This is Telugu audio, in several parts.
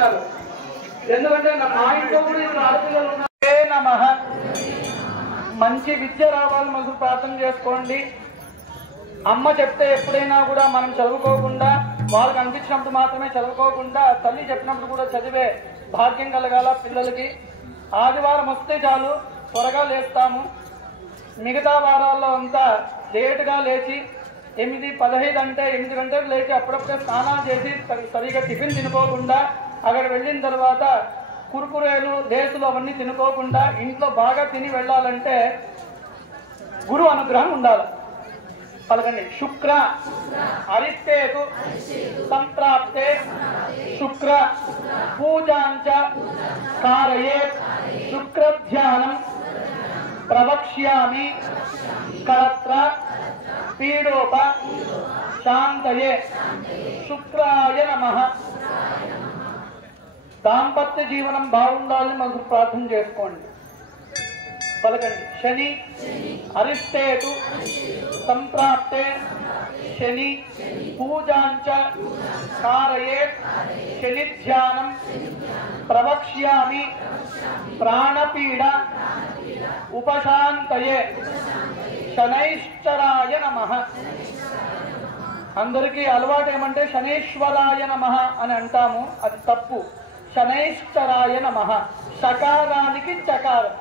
కూర్చున్నారు. ఎందుకంటే మా ఇంట్లో కూడా ఇప్పుడు ఆడపిల్లలు ఉన్నారు. నమః. మంచి విద్య రావాలని మనసు ప్రార్థన చేసుకోండి. అమ్మ చెప్తే ఎప్పుడైనా కూడా మనం చదువుకోకుండా, వాళ్ళకి అనిపించినప్పుడు మాత్రమే చదువుకోకుండా, తల్లి చెప్పినప్పుడు కూడా చదివే భాగ్యం కలగాల పిల్లలకి. ఆదివారం వస్తే చాలు త్వరగా లేస్తాము. మిగతా వారాల్లో అంతా లేటుగా లేచి 8:15 అంటే 8 గంటలకు లేచి అప్పుడప్పుడే స్నానాలు చేసి సరిగా టిఫిన్ తినుకోకుండా, అక్కడ వెళ్ళిన తర్వాత కురుకురేలు లేసులు అవన్నీ తినుకోకుండా ఇంట్లో బాగా తిని వెళ్ళాలంటే గురు అనుగ్రహం ఉండాలి. పలకండి. శుక్ర అరిష్టేతు సంప్రాప్తే శుక్ర పూజాంచ కారయేత్ శుక్రధ్యానం ప్రవక్ష్యామి కళత్ర పీడోప శాంతయే శుక్రాయ నమః. దాంపత్య జీవనం బాగుండాలని మనకు ప్రార్థన చేసుకోండి. పలకండి. శని అరిష్టేతు సంప్రాప్తే శని పూజాంచ కారయేత్ శనిధ్యానం ప్రవక్ష్యామి ప్రాణపీడ ఉపశాంతయే శనైశ్చరాయ నమః. అందరికీ అలవాటు ఏమంటే శనైశ్వరాయ నమః అని అంటాము, అది తప్పు. శనైశ్చరాయ నమః. శకారానికి చకారం.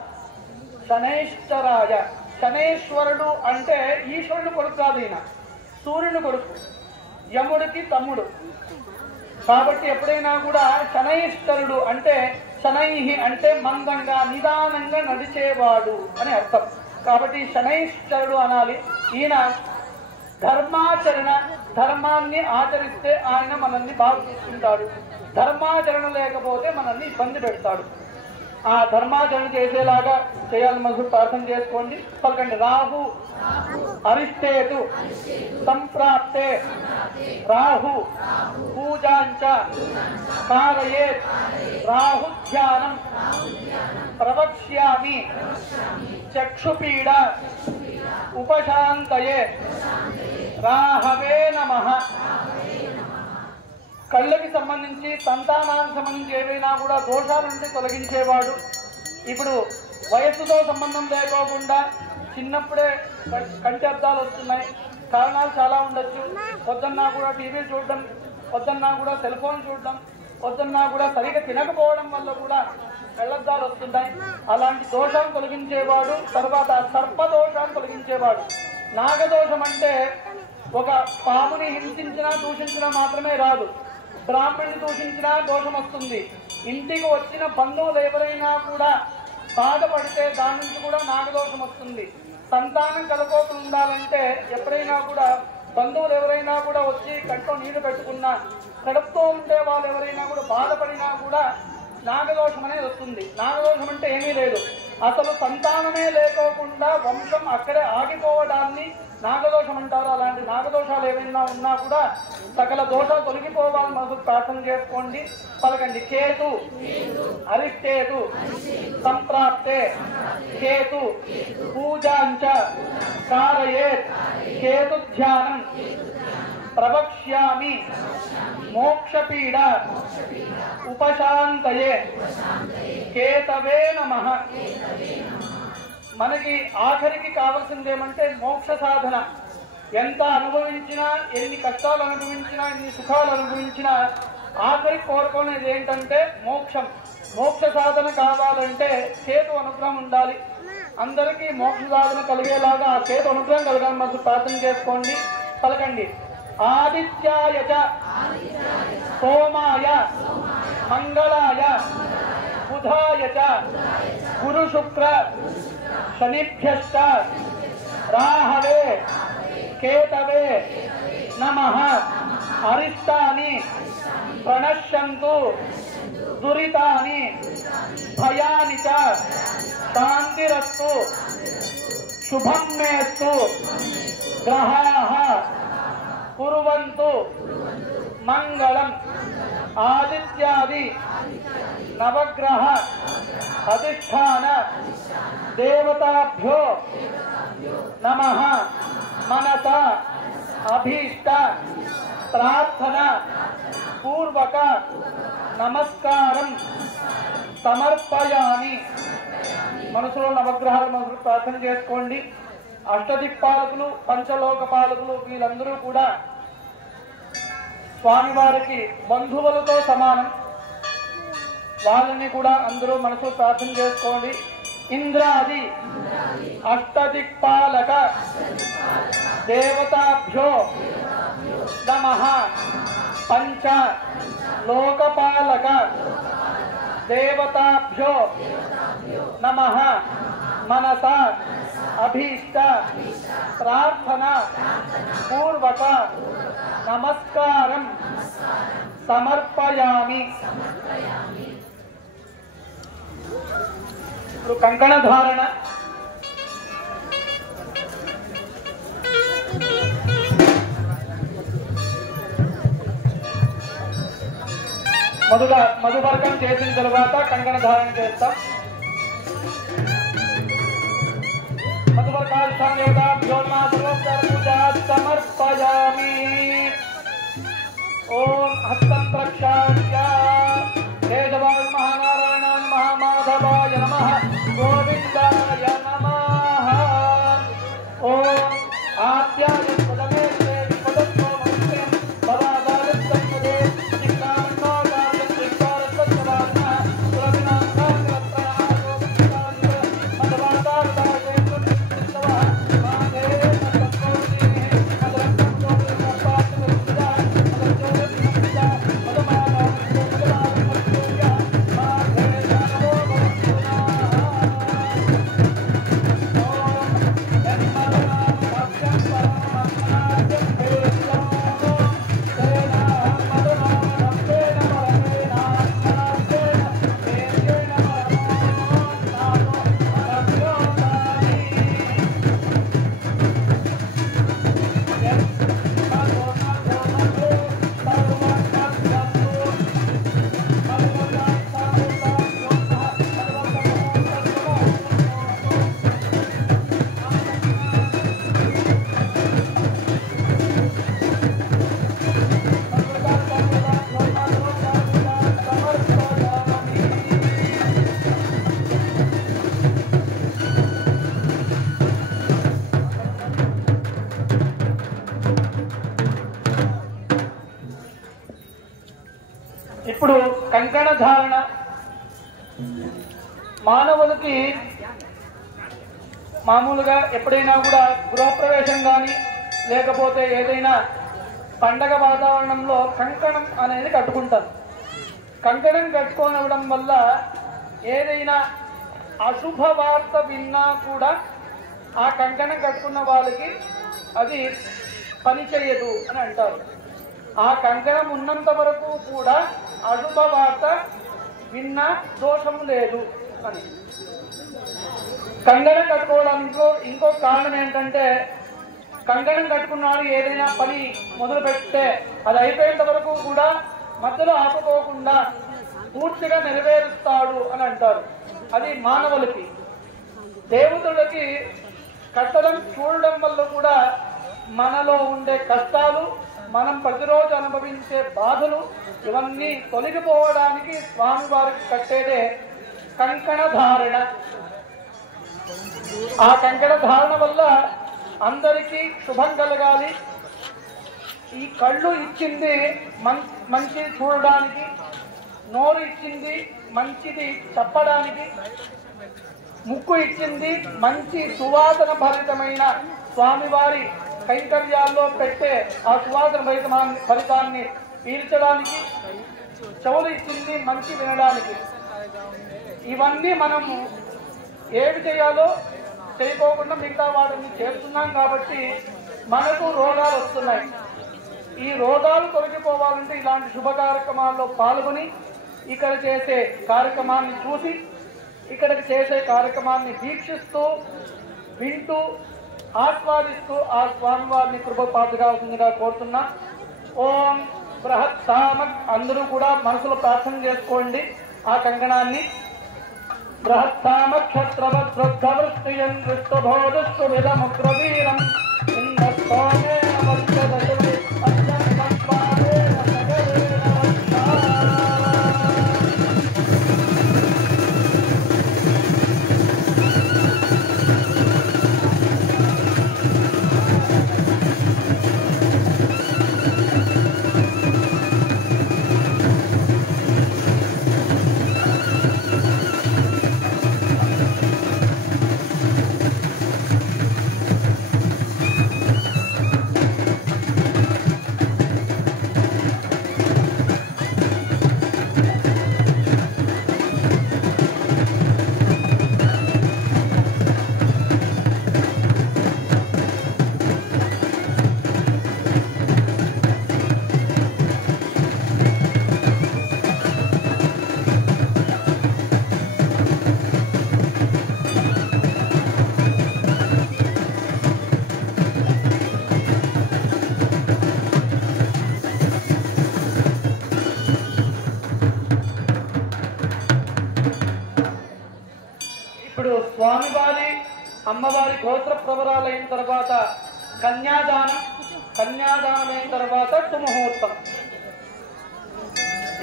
శనైశ్చరాయ. శనైశ్వరుడు అంటే ఈశ్వరుడు కొడుకు కాదు, ఈయన సూర్యుని కొడుకు, యముడికి తమ్ముడు. కాబట్టి ఎప్పుడైనా కూడా శనైశ్వరుడు అంటే శనైహి అంటే మందంగా నిదానంగా నడిచేవాడు అని అర్థం. కాబట్టి శనైశ్వరుడు అనాలి. ఈయన ధర్మాచరణ, ధర్మాన్ని ఆచరిస్తే ఆయన మనల్ని బాగా చూసుకుంటాడు. ధర్మాచరణ లేకపోతే మనల్ని ఇబ్బంది పెడతాడు. ఆ ధర్మాచరణ చేసేలాగా చేయాలని మనసు ప్రార్థన చేసుకోండి. పలకండి. రాహు అరిష్టేతు సంప్రాప్తే రాహు పూజాంచ కారయేత్ రాహుధ్యానం ప్రవక్ష్యామి చక్షుపీడ ఉపశాంతయే రాహవే నమః. కళ్ళకి సంబంధించి, సంతానానికి సంబంధించి ఏవైనా కూడా దోషాలుంటే తొలగించేవాడు. ఇప్పుడు వయస్సుతో సంబంధం లేకోకుండా చిన్నప్పుడే కంటి అద్దాలు వస్తున్నాయి. కారణాలు చాలా ఉండొచ్చు. పొద్దున్నా కూడా టీవీ చూడడం, పొద్దున్నా కూడా సెల్ ఫోన్ చూడడం, పొద్దున్నా కూడా సరిగా తినకపోవడం వల్ల కూడా కళ్ళద్దాలు వస్తున్నాయి. అలాంటి దోషాలు తొలగించేవాడు. తర్వాత సర్పదోషాలు తొలగించేవాడు. నాగదోషం అంటే ఒక పాముని హింసించినా దూషించినా మాత్రమే రాదు, బ్రాహ్మణ్ణి దూషించినా దోషం వస్తుంది. ఇంటికి వచ్చిన బంధువులు ఎవరైనా కూడా బాధపడితే దాని నుంచి కూడా నాగదోషం వస్తుంది. సంతానం కలకోకుండా ఉండాలంటే ఎప్పుడైనా కూడా బంధువులు ఎవరైనా కూడా వచ్చి కంట్లో నీళ్లు పెట్టుకున్నా, కడుపుతో ఉండే వాళ్ళు ఎవరైనా కూడా బాధపడినా కూడా నాగదోషం అనేది వస్తుంది. నాగదోషం అంటే ఏమీ లేదు, అసలు సంతానమే లేకోకుండా వంశం అక్కడే ఆగిపోవడాన్ని నాగదోషం అంటారు. అలాంటి నాగదోషాలు ఏమైనా ఉన్నా కూడా సకల దోషాలు తొలగిపోవాలని మనకు ప్రార్థన చేసుకోండి. పలకండి. కేతు అరిష్టేతు సంప్రాప్తే కేతు పూజాంచ కారయేత్ కేతుధ్యానం ప్రవక్ష్యామి మోక్షపీడ ఉపశాంతయే కేతవే నమః. మనకి ఆఖరికి కావాల్సింది ఏమంటే మోక్ష సాధన. ఎంత అనుభవించినా, ఎన్ని కష్టాలు అనుభవించినా, ఎన్ని సుఖాలు అనుభవించినా ఆఖరికి కోరుకునేది ఏంటంటే మోక్షం. మోక్ష సాధన కావాలంటే కేతు అనుగ్రహం ఉండాలి. అందరికీ మోక్ష సాధన కలిగేలాగా ఆ కేతు అనుగ్రహం కలగాలని మనసు ప్రార్థన చేసుకోండి. పలకండి. ఆదిత్యాయ చ సోమాయ మంగళాయ బుధాయ చ గురు శుక్ర శనిభ్యశ్చ రాహవే కేతవే నమః. అరిష్టాని ప్రణశ్యంతు దురితాని భయాని చ శాంతిరస్తు శుభం మేస్తు గ్రహాః కుర్వంతు మంగళం. ఆదిత్యాది నవగ్రహ అధిష్టాన దేవతాభ్యో నమః. మనస అభీష్ట ప్రార్థన పూర్వక నమస్కారం సమర్పయామి. మనసులో నవగ్రహాలు మనసులో ప్రార్థన చేసుకోండి. అష్టదిక్పాలకులు, పంచలోక పాలకులు వీళ్ళందరూ కూడా స్వామివారికి బంధువులతో సమానం. వాళ్ళని కూడా అందరూ మనసులో ప్రార్థన చేసుకోండి. ఇంద్రాది అష్టదిక్పాలక దేవతాభ్యో నమః. పంచ లోకపాలక దేవతాభ్యో నమః. మనస అభీష్ట ప్రార్థన పూర్వక నమస్కారం సమర్పయామి. ఇప్పుడు కంకణ ధారణ. మధువర్గం చేసిన తరువాత కంకణ ధారణ చేస్తాం. సమర్పయామి. ఓం హస్తం ప్రక్షాళ్య కేశవాయ మహానారాయణ మహామాధవాయ నమః. గోవిందాయ నమః. ఓం ఆద్యాయ పదమే పదస్తో మంత్రం పదాదాలే ఇప్పుడు కంకణ ధారణ. మానవులకి మామూలుగా ఎప్పుడైనా కూడా గృహప్రవేశం కానీ లేకపోతే ఏదైనా పండగ వాతావరణంలో కంకణం అనేది కట్టుకుంటారు. కంకణం కట్టుకోవడం వల్ల ఏదైనా అశుభ వార్త విన్నా కూడా ఆ కంకణం కట్టుకున్న వాళ్ళకి అది పని చేయదు అని అంటారు. ఆ కంకణం ఉన్నంత వరకు కూడా అశుభ వార్త విన్నా దోషం లేదు అని. కంకణం కట్టుకోవడానికి ఇంకో కారణం ఏంటంటే, కంకణం కట్టుకున్నాడు ఏదైనా పని మొదలు పెడితే అది అయిపోయేంత వరకు కూడా మధ్యలో ఆపుకోకుండా పూర్తిగా నెరవేరుస్తాడు అని అంటారు. అది మానవులకి. దేవతలకి కట్టడం చూడడం వల్ల కూడా మనలో ఉండే కష్టాలు, మనం ప్రతిరోజు అనుభవించే బాధలు ఇవన్నీ తొలగిపోవడానికి స్వామివారికి కట్టేదే కంకణ ధారణ. ఆ కంకణ ధారణ వల్ల అందరికీ శుభం కలగాలి. ఈ కళ్ళు ఇచ్చింది మంచి చూడడానికి, నోరు ఇచ్చింది మంచిది చెప్పడానికి, ముక్కు ఇచ్చింది మంచి సువాసన భరితమైన స్వామివారి కైంకర్యాల్లో పెట్టే ఆ సువాసన ఫలితాన్ని పీల్చడానికి, చెవులు ఇచ్చింది మంచి వినడానికి. ఇవన్నీ మనము ఏమి చేయాలో చేయకోకుండా మిగతా వాటిని చేస్తున్నాం కాబట్టి మనకు రోగాలు వస్తున్నాయి. ఈ రోగాలు తొలగిపోవాలంటే ఇలాంటి శుభ కార్యక్రమాల్లో పాల్గొని ఇక్కడ చేసే కార్యక్రమాన్ని చూసి, ఇక్కడికి చేసే కార్యక్రమాన్ని వీక్షిస్తూ వింటూ ఆస్వాదిస్తూ ఆ స్వామివారిని కృపపాటుగా కోరుతున్నా. ఓం బృహత్ సామక్. అందరూ కూడా మనసులో ప్రార్థన చేసుకోండి. ఆ కంకణాన్ని బృహత్ సామక్షత్రవృద్ధవృష్టియం దృష్టభోదృష్టు విధముగ్రవీరం ఇంద్రస్తోమే స్వామివారి అమ్మవారి గోత్ర ప్రవరాలైన తర్వాత కన్యాదానం అయిన తర్వాత సుముహూర్తం.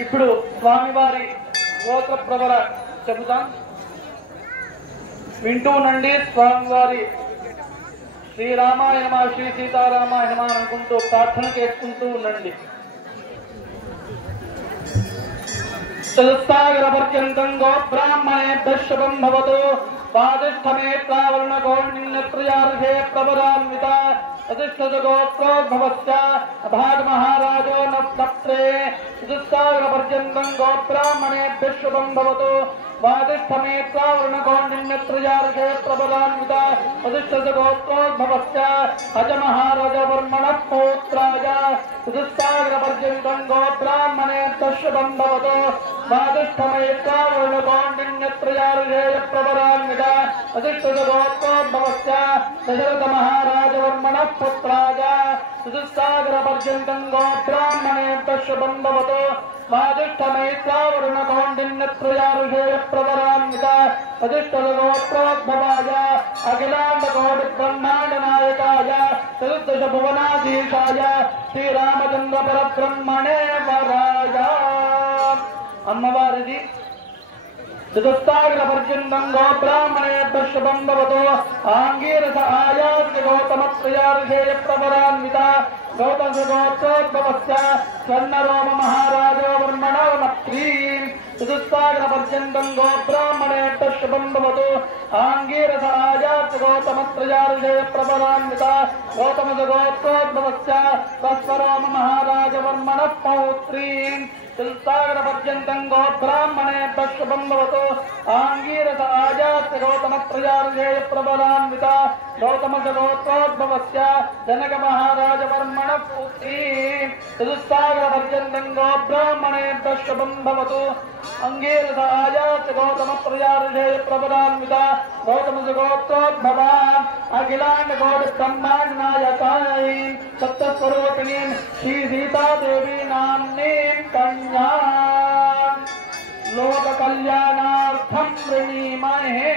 ఇప్పుడు స్వామివారి గోత్ర ప్రవర చెబుతాం, వింటూ ఉండండి. స్వామివారి శ్రీరామాయ నమః శ్రీ సీతారామాయ నమః అనుకుంటూ ప్రార్థన చేసుకుంటూ ఉండండి. చతుస్సాగరపర్యంతం గోబ్రాహ్మణేభ్యః శుభం భవతు. పాదిష్ఠమే ప్రావరణగోణ్యత్రయార్హే ప్రవరాన్విత అధిష్ఠగోత్రోద్భవస్య భాగమహారాజో నప్త్రే. చతుస్సాగరపర్యంతం గోబ్రాహ్మణేభ్యః శుభం భవతు. వాదిష్ఠమే ప్రావరణగోణ్యత్రయార్హే ప్రవరాన్విత అధిష్ఠగోత్రోద్భవస్య అజమహారాజవర్మణః పౌత్రాయ. చతుస్సాగరపర్యంతం గోబ్రాహ్మణేభ్యః శుభం భవతు. వాదిష్ఠమే ప్రావరణగోణ్యత్రయార్హే ప్రవరాన్విత అధిష్ఠగోత్రోద్భవస్య దశరథమహారాజవర్మణః పుత్రాయ. చతుస్సాగరపర్యంతం గోబ్రాహ్మణేభ్యః శుభం భవతు. వాదిష్ఠమైత్రావరుణగోండిన్యత్రయారుషేయ ప్రవరాన్విత అధిష్ఠగోత్రోద్భవాయ అఖిలాండకోటి బ్రహ్మాండ నాయకాయ చతుర్దశ భువనాధీశాయ శ్రీరామచంద్ర పరబ్రహ్మణే వరాయ. అమ్మవారిది చతుస్సాగరపర్యంతం గోబ్రాహ్మణేభ్యః శుభం భవతు. ఆంగీరస ఆయాస్య గౌతమత్రయారుషేయ ప్రవరాన్విత గౌతమగోత్రోద్భవస్య స్వర్ణరోమ మహారాజో వర్మణో నప్త్రీ. చతుస్సాగరపర్యంతం గోబ్రాహ్మణేభ్యః శుభం భవతు. ఆంగీరస ఆయాస్య గౌతమత్రయారుషేయ ప్రవరాన్విత గౌతమగోత్రోద్భవస్య స్వస్వరోమ మహారాజ వర్మణః పౌత్రీ. చతుస్సాగరపర్యంతం గోబ్రాహ్మణేభ్యః శుభం భవతు. ఆంగీరస ఆయాస్య గౌతమత్రయారుషేయ ప్రబలాన్విత గౌతమగోత్రోద్భవస్య జనక మహారాజ వర్మణః పుత్రీ. చతుస్సాగరపర్యంతం గోబ్రాహ్మణేభ్యః శుభం భవతు. అంగీరస ఆయాస్య గౌతమత్రయారుషేయ ప్రబలాన్విత గౌతమగోత్రోద్భవా అఖిలాండకోటి బ్రహ్మాండ నాయకాయ సప్తస్వరూపిణీ శ్రీ సీతాదేవి నామ్నీం కన్యా లోక కళ్యాణార్థం ప్రణీమహే.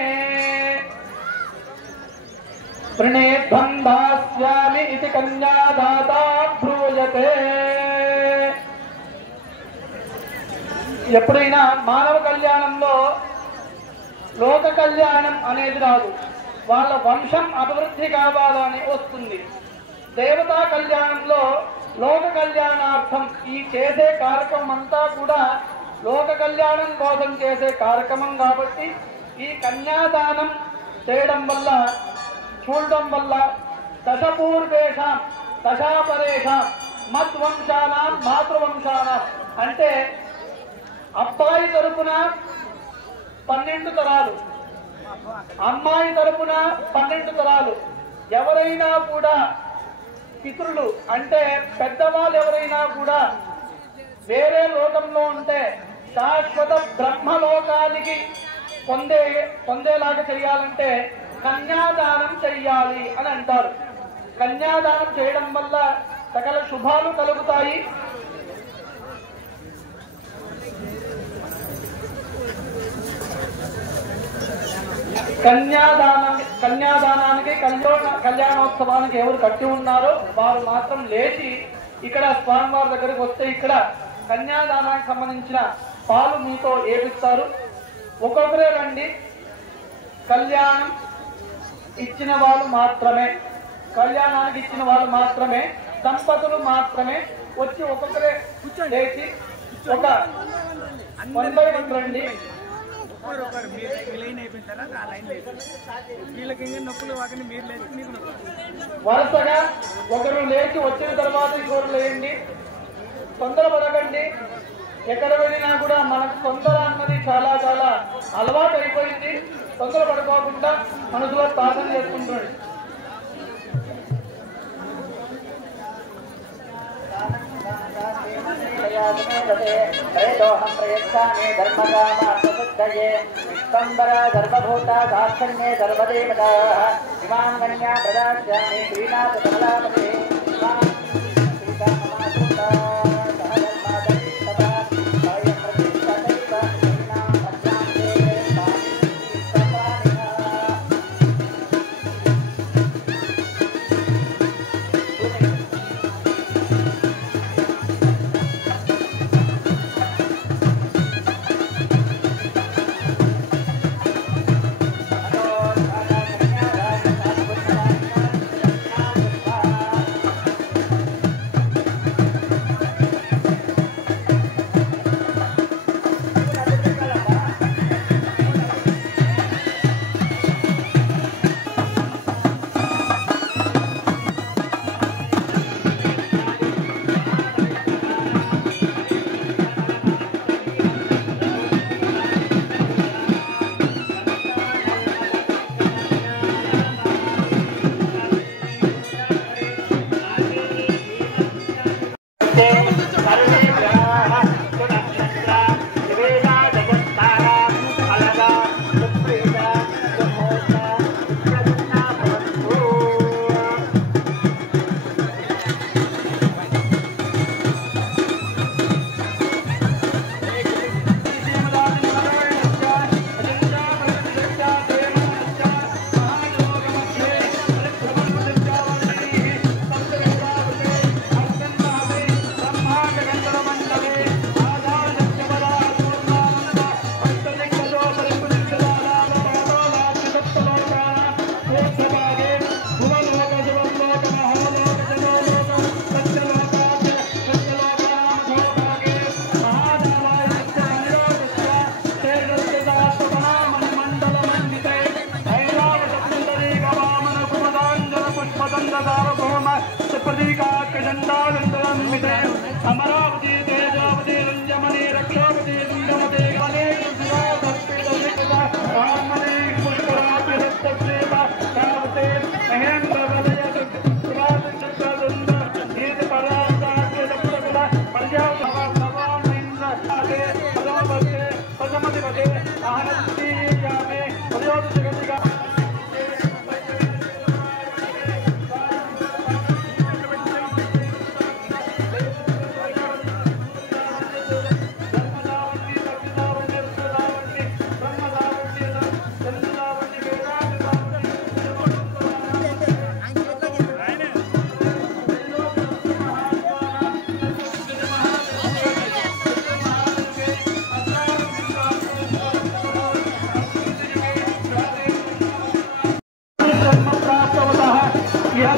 ప్రణేధ్వం దాస్యామి ఇతి కన్యాదాతా బ్రూయతే. ఎప్పుడైనా మానవ కళ్యాణంలో లోక కళ్యాణం అనేది రాదు, వాళ్ళ వంశం అభివృద్ధి కావాలని వస్తుంది. దేవతా కళ్యాణంలో లోక కళ్యాణార్థం ఈ చేసే కార్యక్రమం అంతా కూడా లోక కళ్యాణం కోసం చేసే కార్యక్రమం కాబట్టి ఈ కన్యాదానం చేయడం వల్ల చూడడం వల్ల దశపూర్వేషాం దశాపరేషాం మద్వంశానాం మాతృవంశానాం అంటే అబ్బాయి తరపున 12 తరాలు, అమ్మాయి తరపున 12 తరాలు. ఎవరైనా కూడా పితృలు అంటే పెద్దవాళ్ళు ఎవరైనా కూడా వేరే లోకంలో ఉంటే శాశ్వత బ్రహ్మలోకానికి పొందేలాగా చేయాలంటే కన్యాదానం చెయ్యాలి అని అంటారు. కన్యాదానం చేయడం వల్ల సకల శుభాలు కలుగుతాయి. కన్యాదానానికి కళ్యాణోత్సవానికి ఎవరు కట్టి ఉన్నారో వారు మాత్రం లేచి ఇక్కడ స్వామివారి దగ్గరికి వస్తే ఇక్కడ కన్యాదానానికి సంబంధించిన పాలు మీతో ఏపిస్తారు. ఒక్కొక్కరే రండి. కళ్యాణం ఇచ్చిన వాళ్ళు మాత్రమే, కళ్యాణానికి ఇచ్చిన వాళ్ళు మాత్రమే, దంపతులు మాత్రమే వచ్చి ఒక్కొక్కరే లేచి ఒక 1 by 1 రండి. వరుసగా ఒకరు లేచి వచ్చిన తర్వాత ఇంకొకరు లేయండి. తొందరపడకండి. ఎక్కడ వెళ్ళినా కూడా మనకు తొందర అన్నది చాలా చాలా అలవాటు అయిపోయింది. తొందర పడుకోకుండా మనసులో ప్రార్థన చేసుకుంటున్నాడు. प्रेतोहं प्रयच्छामि धर्मकामार्थसिद्धये विश्वम्बरा सर्वभूता साक्षण्ये सर्वदेवताः इमां कन्या प्रदास्यामि श्रीनाथकमलापते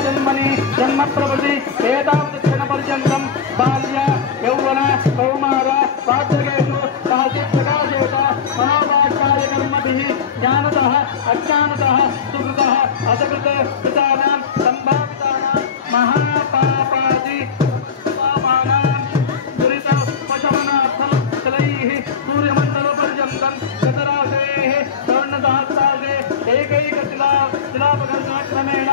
जन्मनि जन्म प्रभृति वेदांतक्षण पर्यन्तं बाल्य यौवन कौमार वार्धकेषु सहसि प्रकाशेत मनोवाक्काय कर्मभिः ज्ञानतः अज्ञानतः सुकृतः असकृत कृतानां सम्भावितानां महापापादि पापानां दुरित पशमनार्थं शलैः सूर्यमण्डलपर्यन्तं गतराशेः स्वर्णसहस्राशे एकैकशिलापकर्षणक्रमेण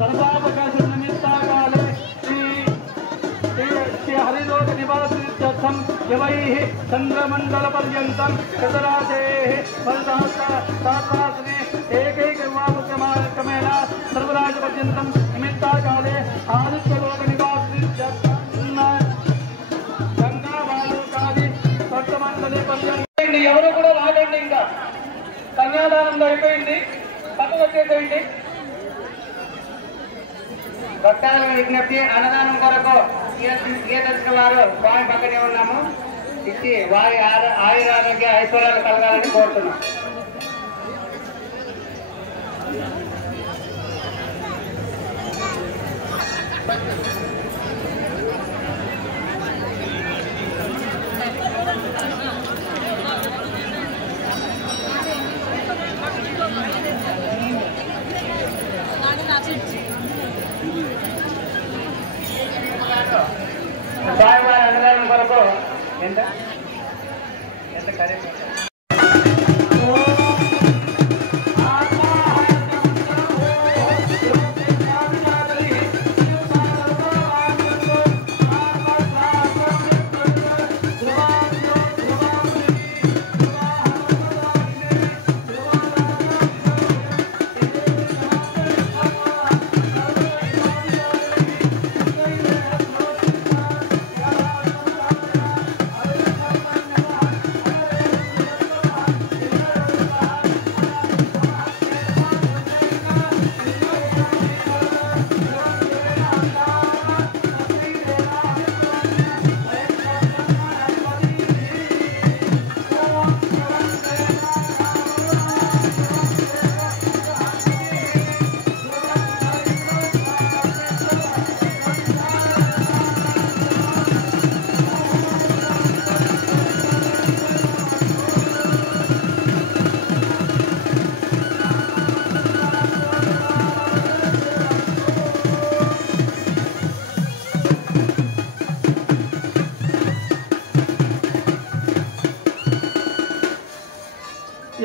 सर्वापकर्षणनिमित्ताकाले श्री हरिलोक निवासित्यर्थं यवैः चन्द्रमण्डलपर्यन्तं गतराशेः स्वर्णसहस्रासने एकैकवापक्रमेण सर्वराजपर्यन्तं निमित्ताकाले आदित्यलोक निवासित्यर्थं गंगावालोकादि सप्तमण्डले पर्यन्तं ఎవరు కూడా రాగండి. ఇంకా కన్యాదానం అయిపోయింది, పక్కన వచ్చేసేయండి. భక్తాల విజ్ఞప్తి, అన్నదానం కొరకు గీతర్శక వారు స్వామి పక్కనే ఉన్నాము, ఇచ్చి వారి ఆయురారోగ్య ఐశ్వర్యాలు కలగాలని కోరుతున్నాం. స్వామివారి అన్నదానం కొరకు ఎంత ఖరీదు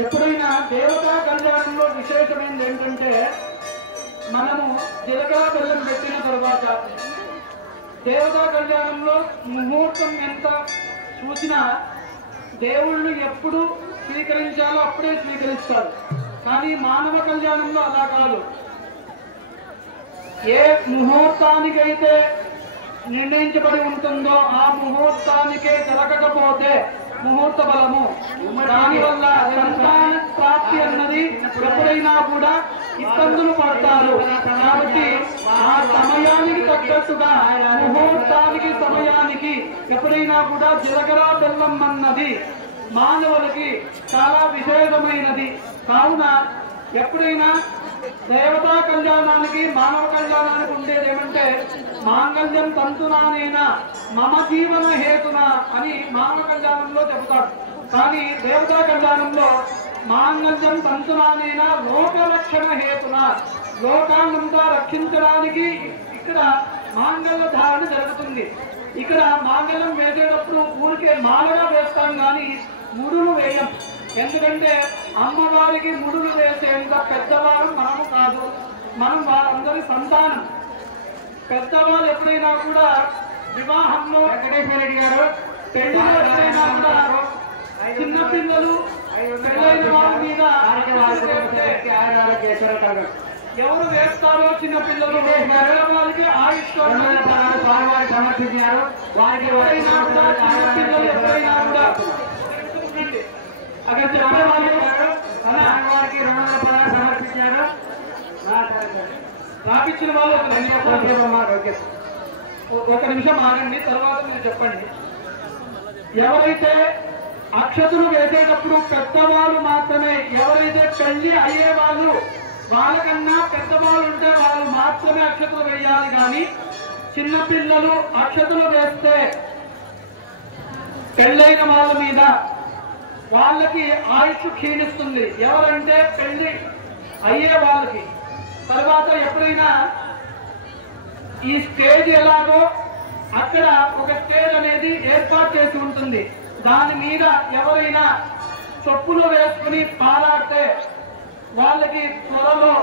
ఎప్పుడైనా దేవతా కళ్యాణంలో విశేషమైనది ఏంటంటే, మనము జీలకర్ర బెల్లం పెట్టిన తర్వాత దేవతా కళ్యాణంలో ముహూర్తం ఎంత చూసినా దేవుళ్ళు ఎప్పుడు స్వీకరించాలో అప్పుడే స్వీకరిస్తారు. కానీ మానవ కళ్యాణంలో అలా కాదు. ఏ ముహూర్తానికైతే నిర్ణయించబడి ఉంటుందో ఆ ముహూర్తానికే జరగకపోతే ముహూర్త బలము, దానివల్ల సంతాన ప్రాప్తి అన్నది ఎప్పుడైనా కూడా ఇబ్బందులు పడతారు. కాబట్టి ఆ సమయానికి తగ్గట్టుగా ముహూర్తానికి సమయానికి ఎప్పుడైనా కూడా జీలకర్ర బెల్లం అన్నది మానవులకి చాలా విశేషమైనది. కావున ఎప్పుడైనా దేవతా కళ్యాణానికి మానవ కళ్యాణానికి ఉండేది ఏమంటే, మాంగళ్యం తంతునానేనా మమ జీవన హేతున అని మానవ కళ్యాణంలో చెబుతాడు. కానీ దేవతా కళ్యాణంలో మాంగళ్యం తంతునానేనా లోకరక్షణ హేతున, లోకాన్నంతా రక్షించడానికి ఇక్కడ మాంగళ్య ధారణ జరుగుతుంది. ఇక్కడ మాంగళ్యం వేసేటప్పుడు ఊరికే మాలగా వేస్తాం కానీ ముడులు వేయం. ఎందుకంటే అమ్మవారికి ముడులు వేసేంత పెద్దవారు మనము కాదు, మనం వారందరి సంతానం. పెద్దవాళ్ళు ఎప్పుడైనా కూడా వివాహంలో వెంకటేశ్వర రెడ్డి గారు పెళ్లిలో ఎప్పుడైనా కూడా చిన్నపిల్లలు పెళ్ళైన వాళ్ళ మీద ఎవరు వేస్తారో చిన్నపిల్లలు వాళ్ళకి ఆయుష్ సమర్పించారు. వారికి చిన్నపిల్లలు ఎప్పుడైనా కూడా అక్కడ చెప్పే వాళ్ళు వారికి 200 సమర్పించారు. రాపిచ్చిన వాళ్ళు ఒక నిమిషం ఆగండి, తర్వాత మీరు చెప్పండి. ఎవరైతే అక్షతలు వేసేటప్పుడు పెద్దవాళ్ళు మాత్రమే, ఎవరైతే పెళ్లి అయ్యే వాళ్ళు వాళ్ళకన్నా పెద్దవాళ్ళు ఉంటే వాళ్ళు మాత్రమే అక్షతలు వేయాలి. కానీ చిన్నపిల్లలు అక్షతలు వేస్తే పెళ్ళైన వాళ్ళ మీద వాళ్ళకి ఆయుష్ క్షీణిస్తుంది. ఎవరంటే పెళ్లి అయ్యే వాళ్ళకి. తర్వాత ఎప్పుడైనా ఈ స్టేజ్ ఎలాగో అక్కడ ఒక స్టేజ్ అనేది ఏర్పాటు చేసి ఉంటుంది. దాని మీద ఎవరైనా చెప్పులు వేసుకుని పారాడితే వాళ్ళకి త్వరలో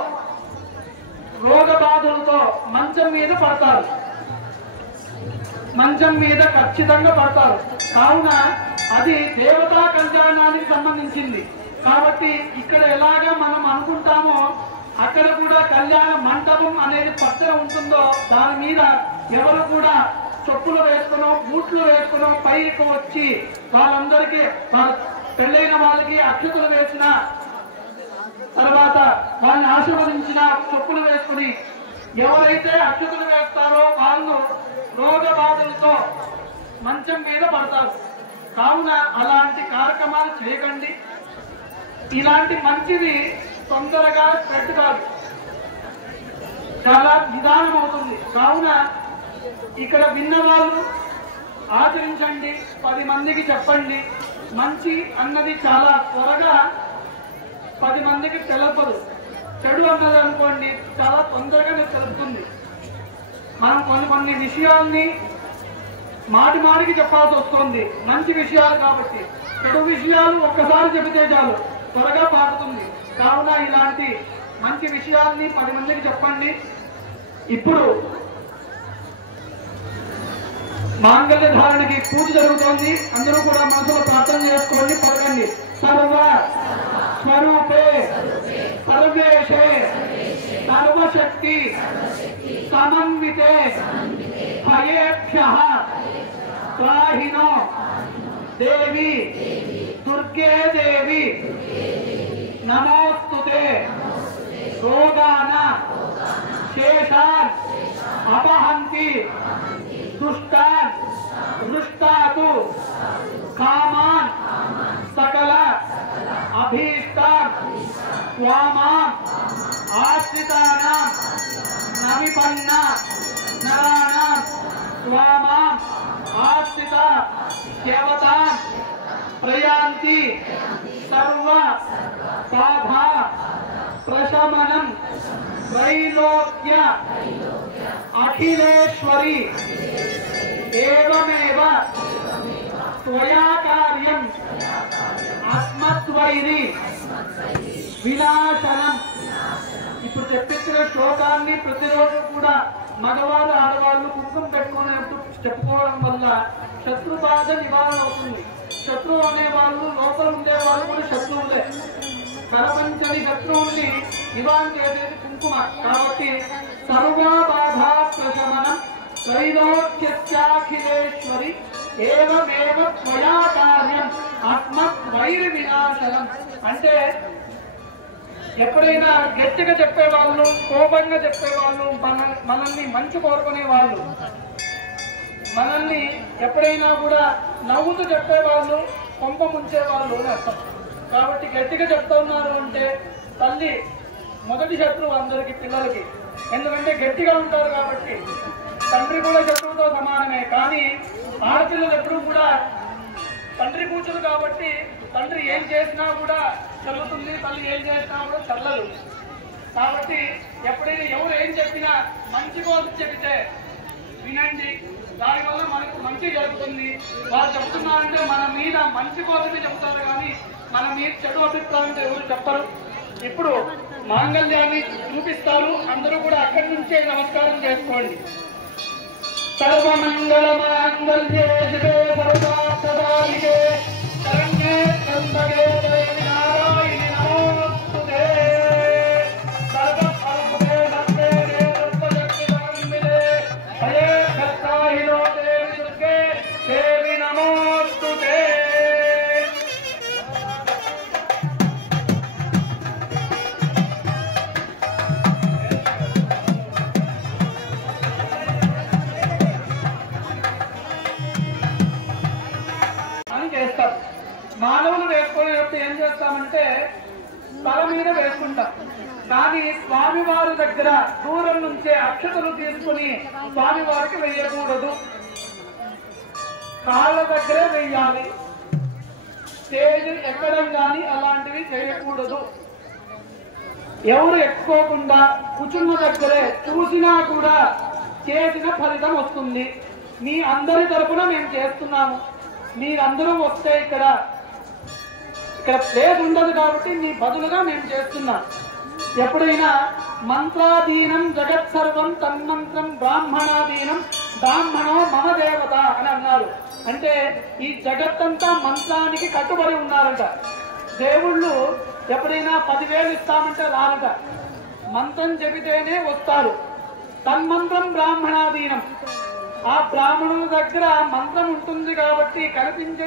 రోగ బాధలతో మంచం మీద పడతారు, మంచం మీద ఖచ్చితంగా పడతారు. కావున అది దేవతా కళ్యాణానికి సంబంధించింది. కాబట్టి ఇక్కడ ఎలాగా మనం అనుకుంటామో అక్కడ కూడా కళ్యాణ మండపం అనేది పక్కన ఉంటుందో దాని మీద ఎవరు కూడా చెప్పులు వేసుకునో బూట్లు వేసుకునో పైకి వచ్చి వాళ్ళందరికీ పెళ్ళైన వాళ్ళకి అక్షతలు వేసిన తర్వాత వాళ్ళని ఆశీర్వదించిన చెప్పులు వేసుకుని ఎవరైతే అక్షతలు వేస్తారో వాళ్ళు రోగ బాధలతో మంచం మీద పడతారు. కావున అలాంటి కార్యక్రమాలు చేయకండి. ఇలాంటి మంచిది తొందరగా స్ప్రెడ్ కాదు, చాలా నిదానం అవుతుంది. కావున ఇక్కడ విన్న వాళ్ళు ఆచరించండి, 10 మందికి చెప్పండి. మంచి అన్నది చాలా త్వరగా 10 మందికి తెలపదు. చెడు అన్నది అనుకోండి చాలా తొందరగానే తెలుపుతుంది. మనం కొన్ని విషయాల్ని మాటికి చెప్పాల్సి వస్తుంది, మంచి విషయాలు కాబట్టి. చెడు విషయాలు ఒక్కసారి చెబితే చాలు, త్వరగా పాకుతుంది. కావున ఇలాంటి మంచి విషయాల్ని 10 మందికి చెప్పండి. ఇప్పుడు మాంగళ్య ధారణకి పూజ జరుగుతోంది. అందరూ కూడా మనసులో ప్రార్థన చేసుకోండి, పలకండి. సర్వ స్వరూపే సర్వేశే సర్వశక్తి సమన్వితే భయేభ్యః త్రాహినో దేవి దుర్గే దేవి నమోస్తుతే రోగాన శేషాన్ అపహంతి దుష్టాన్ దృష్టాతు కామాన్ సకల అభీష్టాన్ త్వామాం ఆశ్రితానాం నవిపన్న నరాణాం త్వామాం ఆశ్రిత దేవతాం ప్రయాంతి సర్వ బాధా ప్రశమనం త్రైలోక్య అఖిలేశ్వరి ఏవమేవ త్వయా కార్యం అస్మద్వైరి వినాశనం. ఇప్పుడు చెప్పించిన శ్లోకాన్ని ప్రతిరోజు కూడా మగవాళ్ళు ఆడవాళ్ళు కుంకుమ పెట్టుకునేట్టు చెప్పుకోవడం వల్ల శత్రు బాధ నివారణ అవుతుంది. శత్రువు అనేవాళ్ళు లోపల ఉండే వాళ్ళు కూడా శత్రువులే. ప్రపంచని శత్రువుల్ని నివారణ చేసేది కుంకుమ. కాబట్టి సర్వబాధా ప్రశమనం త్రైలోక్యఖ్యాఖిలేశ్వరి ఏవమేవ త్వయా కార్యం అస్మత్ వైరి వినాశనం. అంటే ఎప్పుడైనా గట్టిగా చెప్పేవాళ్ళు, కోపంగా చెప్పేవాళ్ళు, మనల్ని మంచి కోరుకునే వాళ్ళు, మనల్ని ఎప్పుడైనా కూడా నవ్వుతూ చెప్పేవాళ్ళు కొంప ముంచేవాళ్ళు అని అర్థం. కాబట్టి గట్టిగా చెప్తున్నారు అంటే తల్లి మొదటి శత్రువు అందరికి పిల్లలకి. ఎందుకంటే గట్టిగా ఉంటారు కాబట్టి. తండ్రి కూడా శత్రువుతో సమానమే. కానీ ఆడపిల్లలు ఎప్పుడు కూడా తండ్రి కూర్చులు కాబట్టి తండ్రి ఏం చేసినా కూడా చల్లుతుంది, తల్లి ఏం చేసినా కూడా చల్లదు. కాబట్టి ఎప్పుడైనా ఎవరు ఏం చెప్పినా మంచి కోసం చెబితే వినండి, దానివల్ల మనకు మంచి జరుగుతుంది. వాళ్ళు చెప్తున్నారంటే మన మీద మంచి కోసమే చెప్తారు, కానీ మన మీద చెడు అభిప్రాయంతో ఎవరు చెప్పరు. ఇప్పుడు మాంగళ్యాన్ని చూపిస్తారు, అందరూ కూడా అక్కడి నుంచే నమస్కారం చేసుకోండి. సర్వమంగళ మాంగళ్యే శివే సర్వార్థదాయికే శరణ్యే మానవులు వేసుకునేటప్పుడు ఏం చేస్తామంటే తల మీద వేసుకుంటాం. కానీ స్వామివారి దగ్గర దూరం నుంచే అక్షతలు తీసుకుని స్వామివారికి వేయకూడదు, కాళ్ళ దగ్గరే వేయాలి. స్టేజ్ ఎక్కడం కానీ అలాంటివి చేయకూడదు. ఎవరు ఎక్కుకోకుండా కూర్చున్న దగ్గరే చూసినా కూడా చేసిన ఫలితం వస్తుంది. మీ అందరి తరపున మేము చేస్తున్నాము. మీరందరూ వస్తే ఇక్కడ ప్లేస్ ఉండదు కాబట్టి మీ బదులుగా మేము చేస్తున్నాం. ఎప్పుడైనా మంత్రాధీనం జగత్ సర్వం తన్మంత్రం బ్రాహ్మణాధీనం బ్రాహ్మణో మమ దేవత అని అన్నారు. అంటే ఈ జగత్తంతా మంత్రానికి కట్టుబడి ఉన్నారట. దేవుళ్ళు ఎప్పుడైనా 10,000 ఇస్తామంటే రారట, మంత్రం చెబితేనే వస్తారు. తన్మంత్రం బ్రాహ్మణాధీనం, ఆ బ్రాహ్మణుల దగ్గర మంత్రం ఉంటుంది కాబట్టి కనిపించే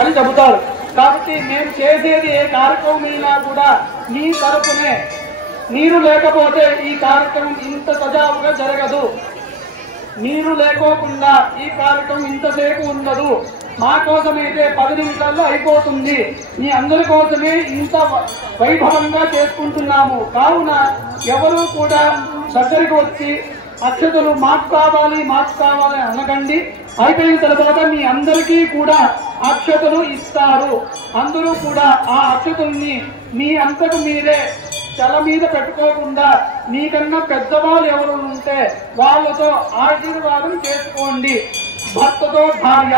అని చెబుతారు. కాబట్టి మేము చేసేది ఏ కార్యక్రమమైనా కూడా మీ తరపునే. మీరు లేకపోతే ఈ కార్యక్రమం ఇంత సజావుగా జరగదు. మీరు లేకోకుండా ఈ కార్యక్రమం ఇంతసేపు ఉండదు. మా కోసమైతే 10 నిమిషాల్లో అయిపోతుంది. మీ అందరి కోసమే ఇంత వైభవంగా చేసుకుంటున్నాము. కావున ఎవరు కూడా దగ్గరికి వచ్చి అక్షతలు మాకు కావాలి అనకండి. అయిపోయిన తర్వాత మీ అందరికీ కూడా అక్షతలు ఇస్తారు. అందరూ కూడా ఆ అక్షతల్ని మీ అంతకు మీరే తల మీద పెట్టుకోకుండా మీకన్నా పెద్దవాళ్ళు ఎవరు ఉంటే వాళ్ళతో ఆశీర్వాదం చేసుకోండి. భర్తతో భార్య,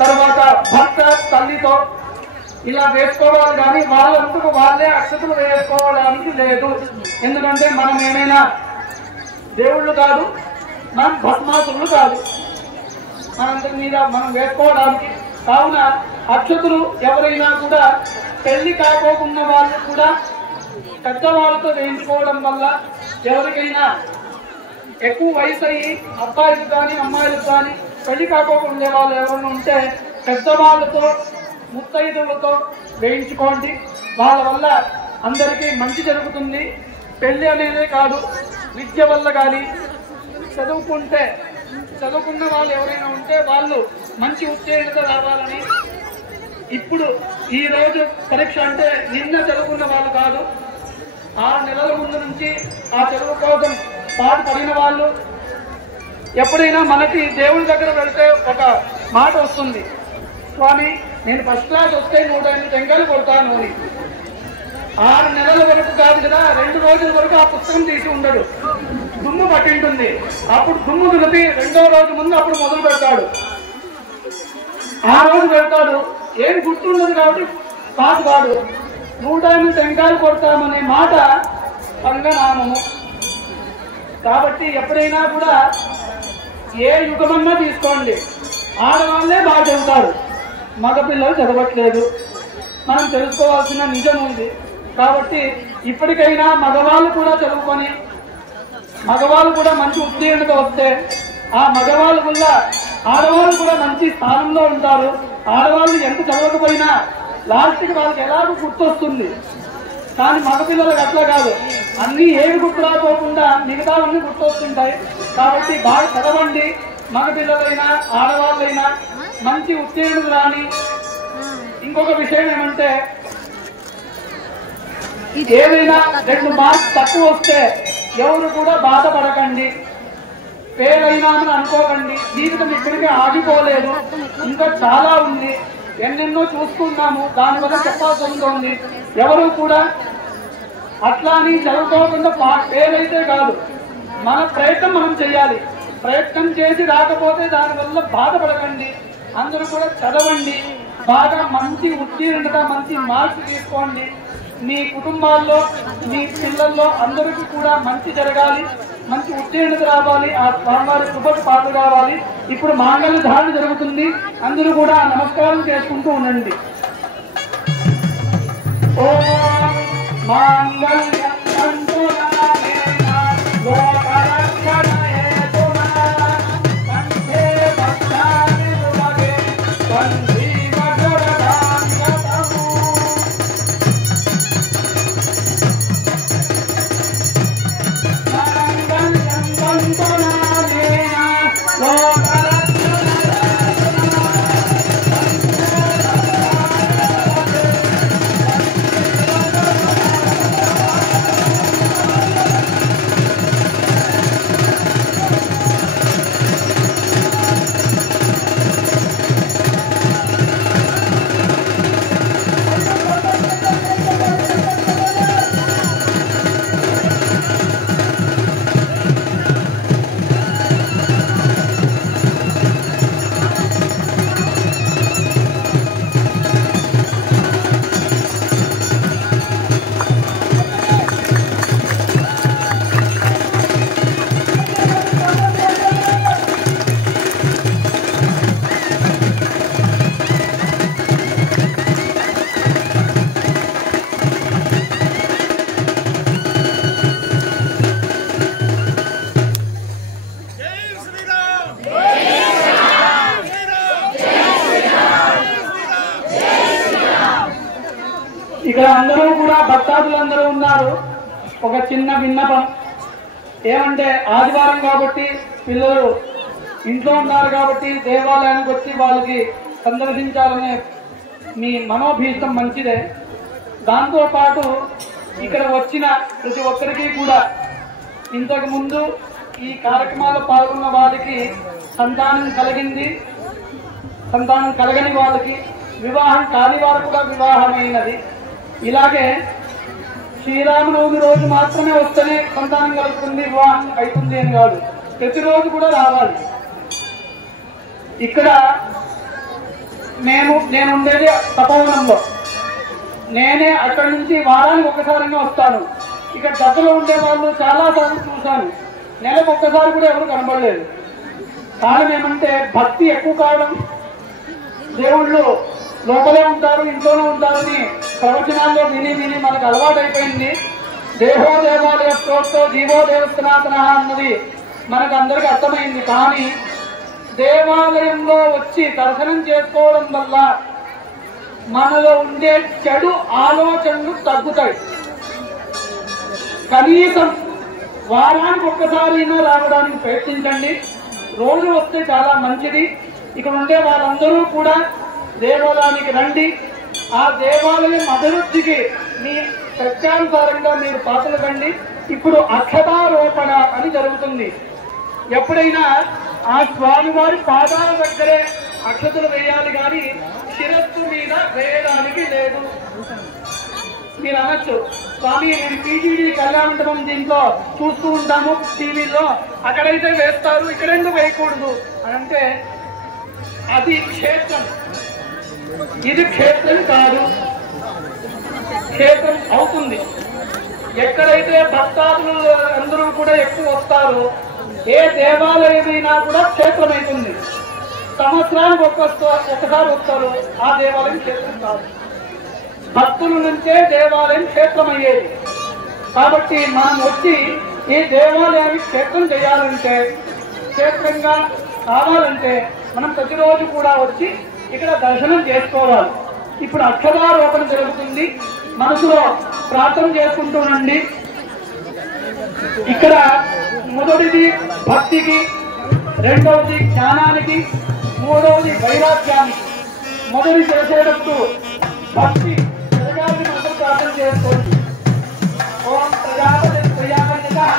తర్వాత భర్త తల్లితో ఇలా వేసుకోవాలి. కానీ వాళ్ళంతకు వాళ్ళే అక్షతలు వేసుకోవడానికి లేదు. ఎందుకంటే మనం ఏమైనా దేవుళ్ళు కాదు, మనం భస్మాసులు కాదు, మనంతకు మీద మనం వేసుకోవడానికి. కావున అక్షతులు ఎవరైనా కూడా పెళ్లి కాకోకున్న వాళ్ళు కూడా పెద్దవాళ్ళతో వేయించుకోవడం వల్ల ఎవరికైనా ఎక్కువ వయసు అయ్యి అబ్బాయిలు కానీ అమ్మాయిలు కానీ పెళ్లి కాకోకుండే వాళ్ళు ఎవరైనా ఉంటే పెద్దవాళ్ళతో ముత్తైదులతో వేయించుకోండి. వాళ్ళ వల్ల అందరికీ మంచి జరుగుతుంది. పెళ్లి అనేదే కాదు, విద్య వల్ల కానీ చదువుకున్న వాళ్ళు ఎవరైనా ఉంటే వాళ్ళు మంచి ఉత్తీర్ణత రావాలని. ఇప్పుడు ఈ రోజు పరీక్ష అంటే నిన్న చదువుకున్న వాళ్ళు కాదు, 6 నెలల ముందు నుంచి ఆ చదువు కోసం పాటుపడిన వాళ్ళు. ఎప్పుడైనా మనకి దేవుడి దగ్గర వెళ్తే ఒక మాట వస్తుంది, స్వామి నేను ఫస్ట్ క్లాస్ వస్తే 108 టెంకాయలు కొడతాను అని. 6 నెలల వరకు కాదు కదా, 2 రోజుల వరకు ఆ పుస్తకం తీసి ఉండడు, దుమ్ము పట్టింటుంది. అప్పుడు దుమ్ము దులిపి 2వ రోజు ముందు అప్పుడు మొదలు పెడతాడు. ఆ రోజు పెడతాడు, ఏం గుర్తుండదు కాబట్టి పాటు కాదు. 108 టెంకాయలు కొడతామనే మాట పంగనామము. కాబట్టి ఎప్పుడైనా కూడా ఏ యుగమన్నా తీసుకోండి, ఆడవాళ్లే బాగా చదువుతారు, మగపిల్లలు చదవట్లేదు. మనం తెలుసుకోవాల్సిన నిజం ఉంది. కాబట్టి ఇప్పటికైనా మగవాళ్ళు కూడా చదువుకొని మగవాళ్ళు కూడా మంచి ఉత్తీర్ణత వస్తే ఆ మగవాళ్ళ వల్ల ఆడవాళ్ళు కూడా మంచి స్థానంలో ఉంటారు. ఆడవాళ్ళు ఎంత చదవకపోయినా లాస్ట్కి వాళ్ళకి ఎలాగో గుర్తొస్తుంది. కానీ మగపిల్లలకు అట్లా కాదు, అన్ని ఏమి గుర్తు రాకోకుండా మిగతావన్నీ గుర్తొస్తుంటాయి. కాబట్టి బాగా చదవండి. మగపిల్లలైనా ఆడవాళ్ళైనా మంచి ఉత్తీర్ణత రాని. ఇంకొక విషయం ఏమంటే, ఏదైనా 2 మార్క్స్ తక్కువ వస్తే ఎవరు కూడా బాధపడకండి, ఫెయిల్ అయినామని అనుకోకండి. జీవితం ఇక్కడికి ఆగిపోలేదు, ఇంకా చాలా ఉంది, ఎన్నెన్నో చూసుకున్నాము, దానివల్ల చెప్పాల్సి ఉంటుంది. ఎవరు కూడా అట్లా అని చదువుకోకుండా ఫెయిల్ అయితే కాదు, మన ప్రయత్నం మనం చేయాలి. ప్రయత్నం చేసి రాకపోతే దానివల్ల బాధపడకండి. అందరూ కూడా చదవండి, బాగా మంచి ఉత్తీర్ణత మంచి మార్క్స్ తీసుకోండి. మీ కుటుంబాల్లో మీ పిల్లల్లో అందరికీ కూడా మంచి జరగాలి, మంచి ఉత్తీర్ణత రావాలి, ఆ స్వామివారి కృపకు పాత్ర కావాలి. ఇప్పుడు మాంగళ్య ధారణ జరుగుతుంది, అందరూ కూడా నమస్కారం చేసుకుంటూ ఉండండి. ఓం మాంగళ్యం తంతు నానేన లోకరక్షణాయ తుమా కంఠే భక్తాని సుభగే సంజీవగరదాం గతము. మాంగళ్యం తంతు నానేన లోకరక్షణాయ తుమా కంఠే భక్తాని ఇక్కడ అందరూ కూడా భక్తాదులందరూ ఉన్నారు. ఒక చిన్న విన్నపం ఏమంటే ఆదివారం కాబట్టి పిల్లలు ఇంట్లో ఉన్నారు కాబట్టి దేవాలయానికి వచ్చి వాళ్ళకి సందర్శించాలనే మీ మనోభీష్టం మంచిదే. దాంతోపాటు ఇక్కడ వచ్చిన ప్రతి ఒక్కరికి కూడా ఇంతకు ముందు ఈ కార్యక్రమాల్లో పాల్గొన్న వాళ్ళకి సంతానం కలిగింది, సంతానం కలగని వాళ్ళకి, వివాహం కాని వారు కూడా వివాహమైనది. ఇలాగే శ్రీరామనవమి రోజు మాత్రమే వస్తేనే సంతానం కలుగుతుంది, వివాహం అవుతుంది అని కాదు, ప్రతిరోజు కూడా రావాలి. ఇక్కడ నేను ఉండేది తపోవనంలో, నేనే అక్కడి నుంచి వారానికి ఒక్కసారిగా వస్తాను. ఇక్కడ దగ్గరలో ఉండే వాళ్ళు చాలా సార్లు చూశాను, నెలకు ఒక్కసారి కూడా ఎవరు కనబడలేదు. కారణం ఏమంటే భక్తి ఎక్కువ కావడం, దేవుళ్ళు లోపలే ఉంటారు ఇంట్లోనే ఉంటారని ప్రవచనాల్లో విని విని మనకు అలవాటు అయిపోయింది. దేహో దేవాలయ ప్రోక్తో జీవో దేవస్థానాతన అన్నది మనకు అందరికీ అర్థమైంది. కానీ దేవాలయంలో వచ్చి దర్శనం చేసుకోవడం వల్ల మనలో ఉండే చెడు ఆలోచనలు తగ్గుతాయి. కనీసం వారానికి ఒక్కసారైనా రావడానికి ప్రయత్నించండి. రోజు వస్తే చాలా మంచిది. ఇక్కడ ఉండే వాళ్ళందరూ కూడా దేవాలయానికి రండి. ఆ దేవాలయం అభివృద్ధికి మీ ప్రత్యానుసారంగా మీరు పాత్రలు కండి. ఇప్పుడు అక్షతారోపణ అని జరుగుతుంది. ఎప్పుడైనా ఆ స్వామివారి పాదాల దగ్గరే అక్షతలు వేయాలి కానీ శిరస్సు మీద వేయడానికి లేదు. మీరు అనొచ్చు, స్వామి నేను టీటీడీ కళ్యాణమండపం దీంట్లో చూస్తూ ఉంటాము టీవీలో, అక్కడైతే వేస్తారు ఇక్కడెందుకు వేయకూడదు అని అంటే అది క్షేత్రం, ఇది క్షేత్రం కాదు. క్షేత్రం అవుతుంది ఎక్కడైతే భక్తాదులు అందరూ కూడా ఎక్కువ వస్తారో, ఏ దేవాలయమైనా కూడా క్షేత్రం అవుతుంది. సంవత్సరానికి ఒక్కసారి వస్తారు, ఆ దేవాలయం క్షేత్రం కాదు. భక్తుల నుంచే దేవాలయం క్షేత్రం అయ్యేది. కాబట్టి మనం వచ్చి ఈ దేవాలయాన్ని క్షేత్రం చేయాలంటే, క్షేత్రంగా కావాలంటే మనం ప్రతిరోజు కూడా వచ్చి ఇక్కడ దర్శనం చేసుకోవాలి. ఇప్పుడు అక్షరారోపణ జరుగుతుంది. మనసులో ప్రార్థన చేసుకుంటూనండి. ఇక్కడ మొదటిది భక్తికి, రెండవది జ్ఞానానికి, మూడవది వైరాగ్యానికి. మొదటి చేసేటప్పుడు భక్తి ప్రజాన్ని మొదలు ప్రార్థన చేసుకోండి. ఓం ప్రజాపతి ప్రియానందం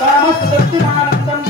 కామసుదర్శనానందం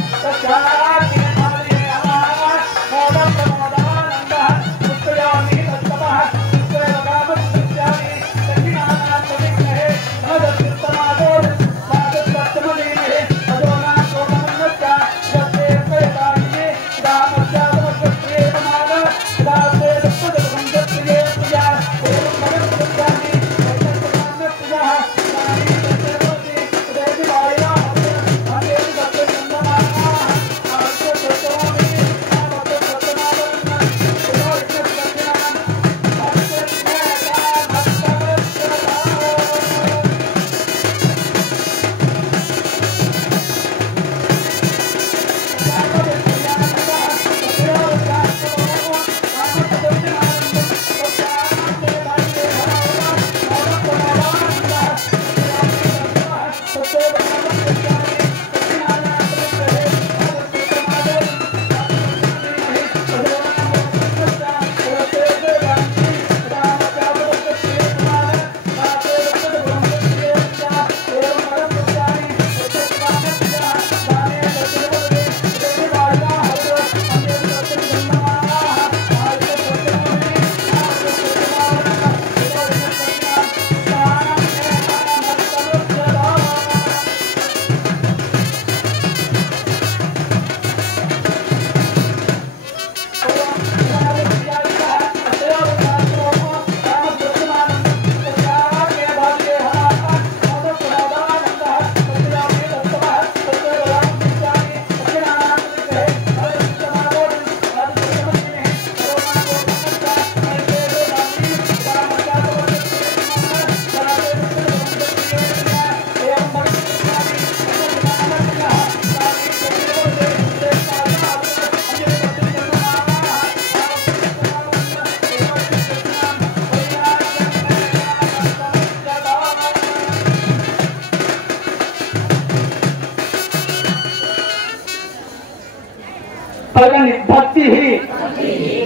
చెప్పండి. భక్తి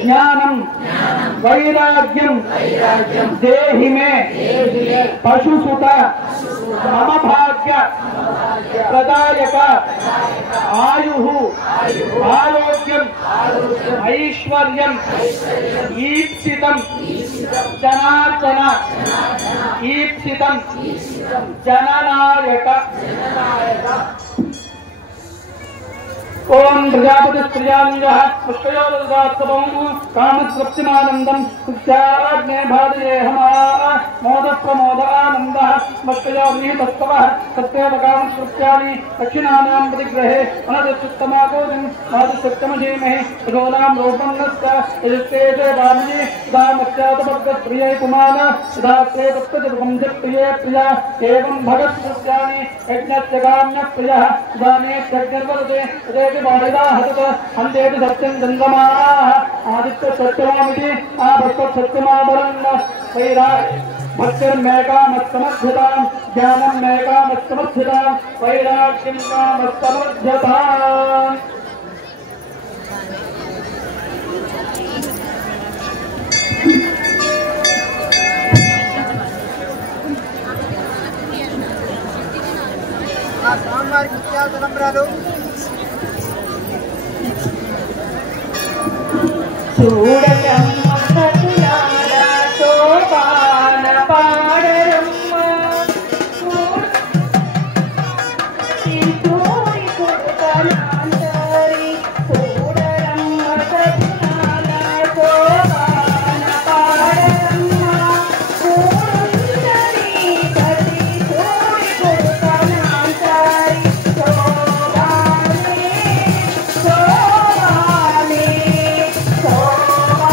జ్ఞానం వైరాగ్యం దేహి మే పశుసుత మమ భాగ్య ప్రదాయక ఆయు ఆరోగ్యం ఐశ్వర్యం ఈప్సితం జనార్దన ఈప్సితం జననాయక. ఓం ప్రజాపతి ప్రజాంగః పుష్పయోదాత్సవం కామతృప్తిమానందం సుఖ్యాగ్నే భారయేహమా మోద ప్రమోద ఆనందః పుష్పయోగ్ని తత్వః సత్యేవ కామతృప్త్యాని దక్షిణానాం ప్రతిగ్రహే అనదత్యుత్తమాగోదిం మాదుసత్తమజీమహి ప్రజోనాం రూపన్నస్య యజస్తేజే దామిని దామత్యాతభగత్ప్రియే కుమార దాతే తత్వజపం జప్రియే ప్రియా ఏవం భగత్ప్రియాని యజ్ఞస్య కామ్యప్రియః దానే యజ్ఞర్వదతే అంతేటి సత్యం గంగమా ఆదిత్య సత్యమామితి ఆ భక్త సత్యమాదరన్న వైరా భక్తిర్మేకామస్తమధ్యతాం జ్ఞానం మేకామస్తమధ్యతాం వైరాగ్యం కామస్తమధ్యతాం. స్వామివారి ముఖ్య తలంబ్రాలు చూడరమ్మ సతులాల సోపాన పాడరమ్మ తోడి కొడుకలాంతరి చూడరమ్మ సతులాల సోపాన పాడరమ్మ చూడుందరి పతి తోడి కొడుకలాంతరి శోభానే శోభానే శోభా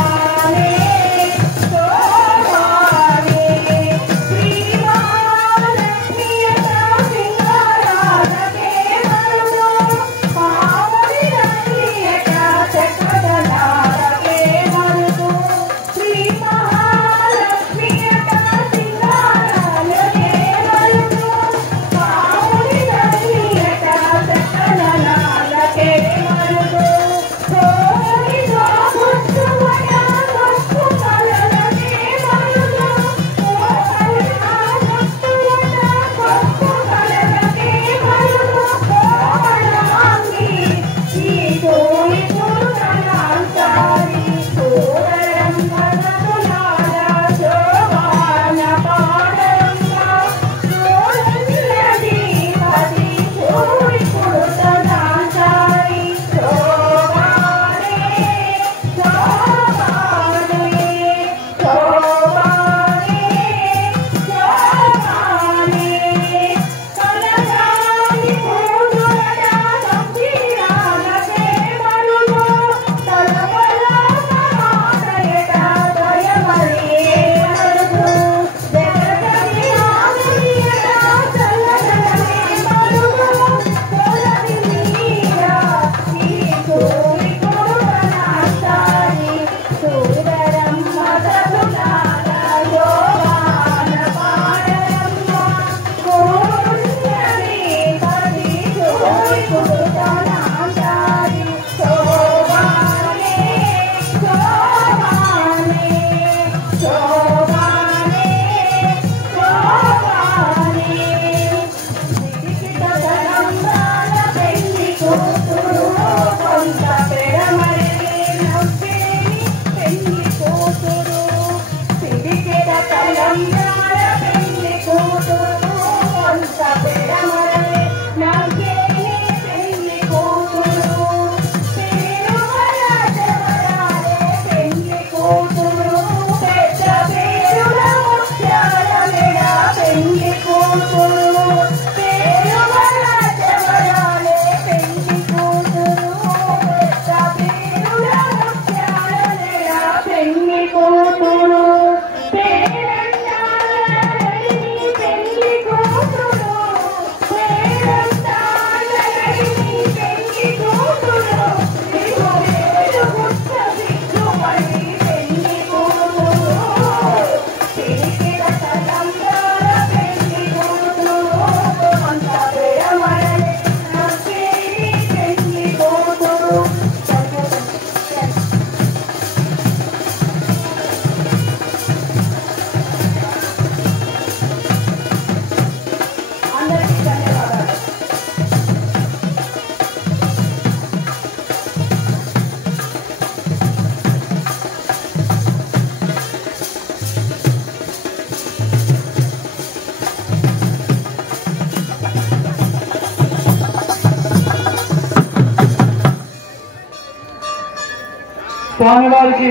స్వామివారికి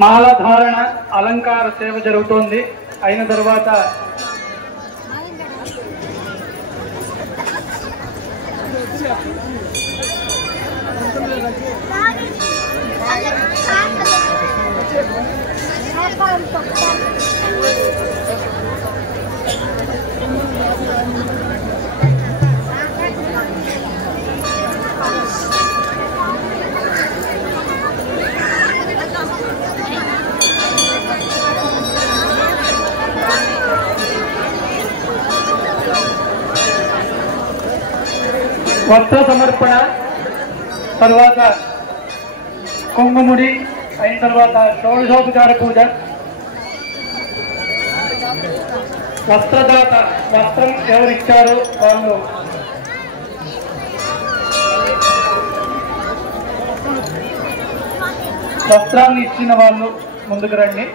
మాలధారణ అలంకార సేవ జరుగుతోంది. అయిన తర్వాత వస్త్ర సమర్పణ, తర్వాత కుంకుముడి, అయిన తర్వాత షోడశోపచార పూజ. వస్త్రదాత వస్త్రం ఎవరిచ్చారో వాళ్ళు వస్త్రాన్ని ఇచ్చిన వాళ్ళు ముందుకు రండి.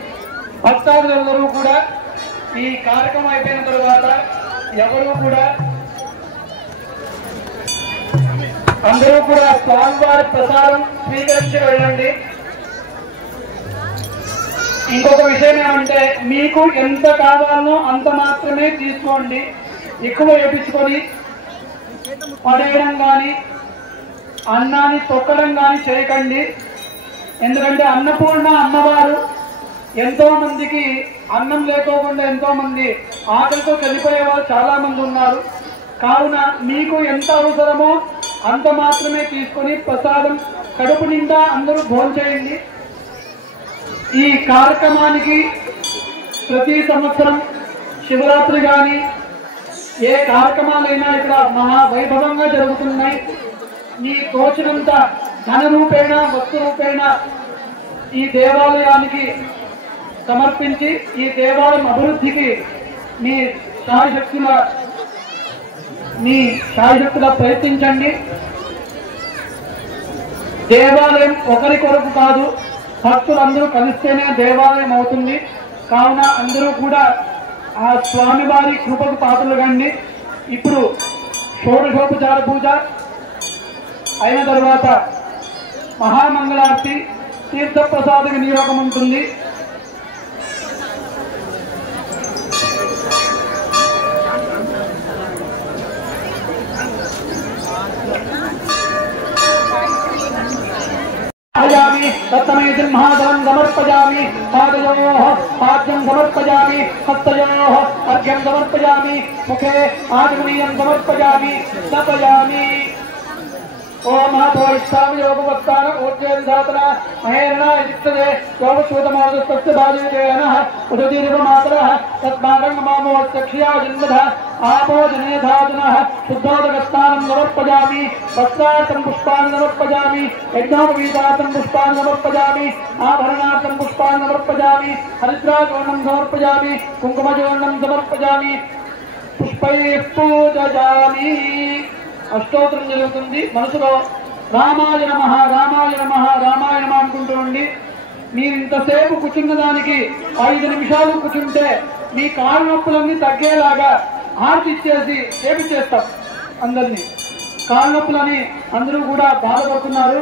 భక్తాదులందరూ కూడా ఈ కార్యక్రమం అయిపోయిన తర్వాత అందరూ కూడా స్వామివారి ప్రసాదం స్వీకరించి వెళ్ళండి. ఇంకొక విషయం ఏమంటే, మీకు ఎంత కావాలో అంత మాత్రమే తీసుకోండి. ఎక్కువ వేపించుకొని పడేయడం కానీ అన్నాన్ని తొక్కడం కానీ చేయకండి. ఎందుకంటే అన్నపూర్ణ అమ్మవారు ఎంతో మందికి అన్నం లేకోకుండా ఎంతో మంది ఆకలితో చనిపోయే వాళ్ళు చాలా మంది ఉన్నారు. కావున మీకు ఎంత అవసరమో అంత మాత్రమే తీసుకొని ప్రసాదం కడుపు నిండా అందరూ భోంచేయండి. ఈ కార్యక్రమానికి ప్రతి సంవత్సరం శివరాత్రి కానీ ఏ కార్యక్రమాలైనా ఇక్కడ మహా వైభవంగా జరుగుతున్నాయి. మీ తోచినంత ధన రూపేణ వస్తు రూపేణ ఈ దేవాలయానికి సమర్పించి ఈ దేవాలయం అభివృద్ధికి మీ శాయశక్తుల ప్రయత్నించండి. దేవాలయం ఒకరి కొరకు కాదు, భక్తులందరూ కలిస్తేనే దేవాలయం అవుతుంది. కావున అందరూ కూడా ఆ స్వామివారి కృపకు పాత్రలు కండి. ఇప్పుడు షోడశోపచార పూజ అయిన తర్వాత మహామంగళార్తి, తీర్థప్రసాద వినియోగం ఉంటుంది. तत्तमेतिं महादलं समर्पयामि, पादयोः पाद्यं समर्पयामि, हस्तयोः अर्घ्यं समर्पयामि, मुखे आचमनीयं समर्पयामि, तपयामि. ओम महाभोष्ठामि योगवत्तान ऊर्जेर्धातना महेरणा इत्युक्ते योगश्रूतमादस्तस्य बाधितेनः उदतीरिवमातरः तस्मादं मामोऽत्यक्षया जन्मधः आपो जनेधातुनः शुद्धोदकस्नानं समर्पयामि, वस्त्रार्थं पुष्पाणि समर्पयामि, यज्ञोपवीतार्थं पुष्पाणि समर्पयामि, आभरणार्थं पुष्पाणि समर्पयामि, हरिद्राचूर्णं समर्पयामि, कुङ्कुमचूर्णं समर्पयामि, पुष्पैः पूजयामि. అష్టోత్తరం జరుగుతుంది. మనసులో రామాయ నమః రామాయ నమః రామాయ నమః అనుకుంటూ ఉండి, మీరు ఇంతసేపు కూర్చున్న దానికి 5 నిమిషాలు కూర్చుంటే మీ కాళ్ళ నొప్పులన్నీ తగ్గేలాగా హారతి ఇచ్చేసి చేపిచ్చేస్తాం. అందరినీ కాళ్ళ నొప్పులని అందరూ కూడా బాధపడుతున్నారు.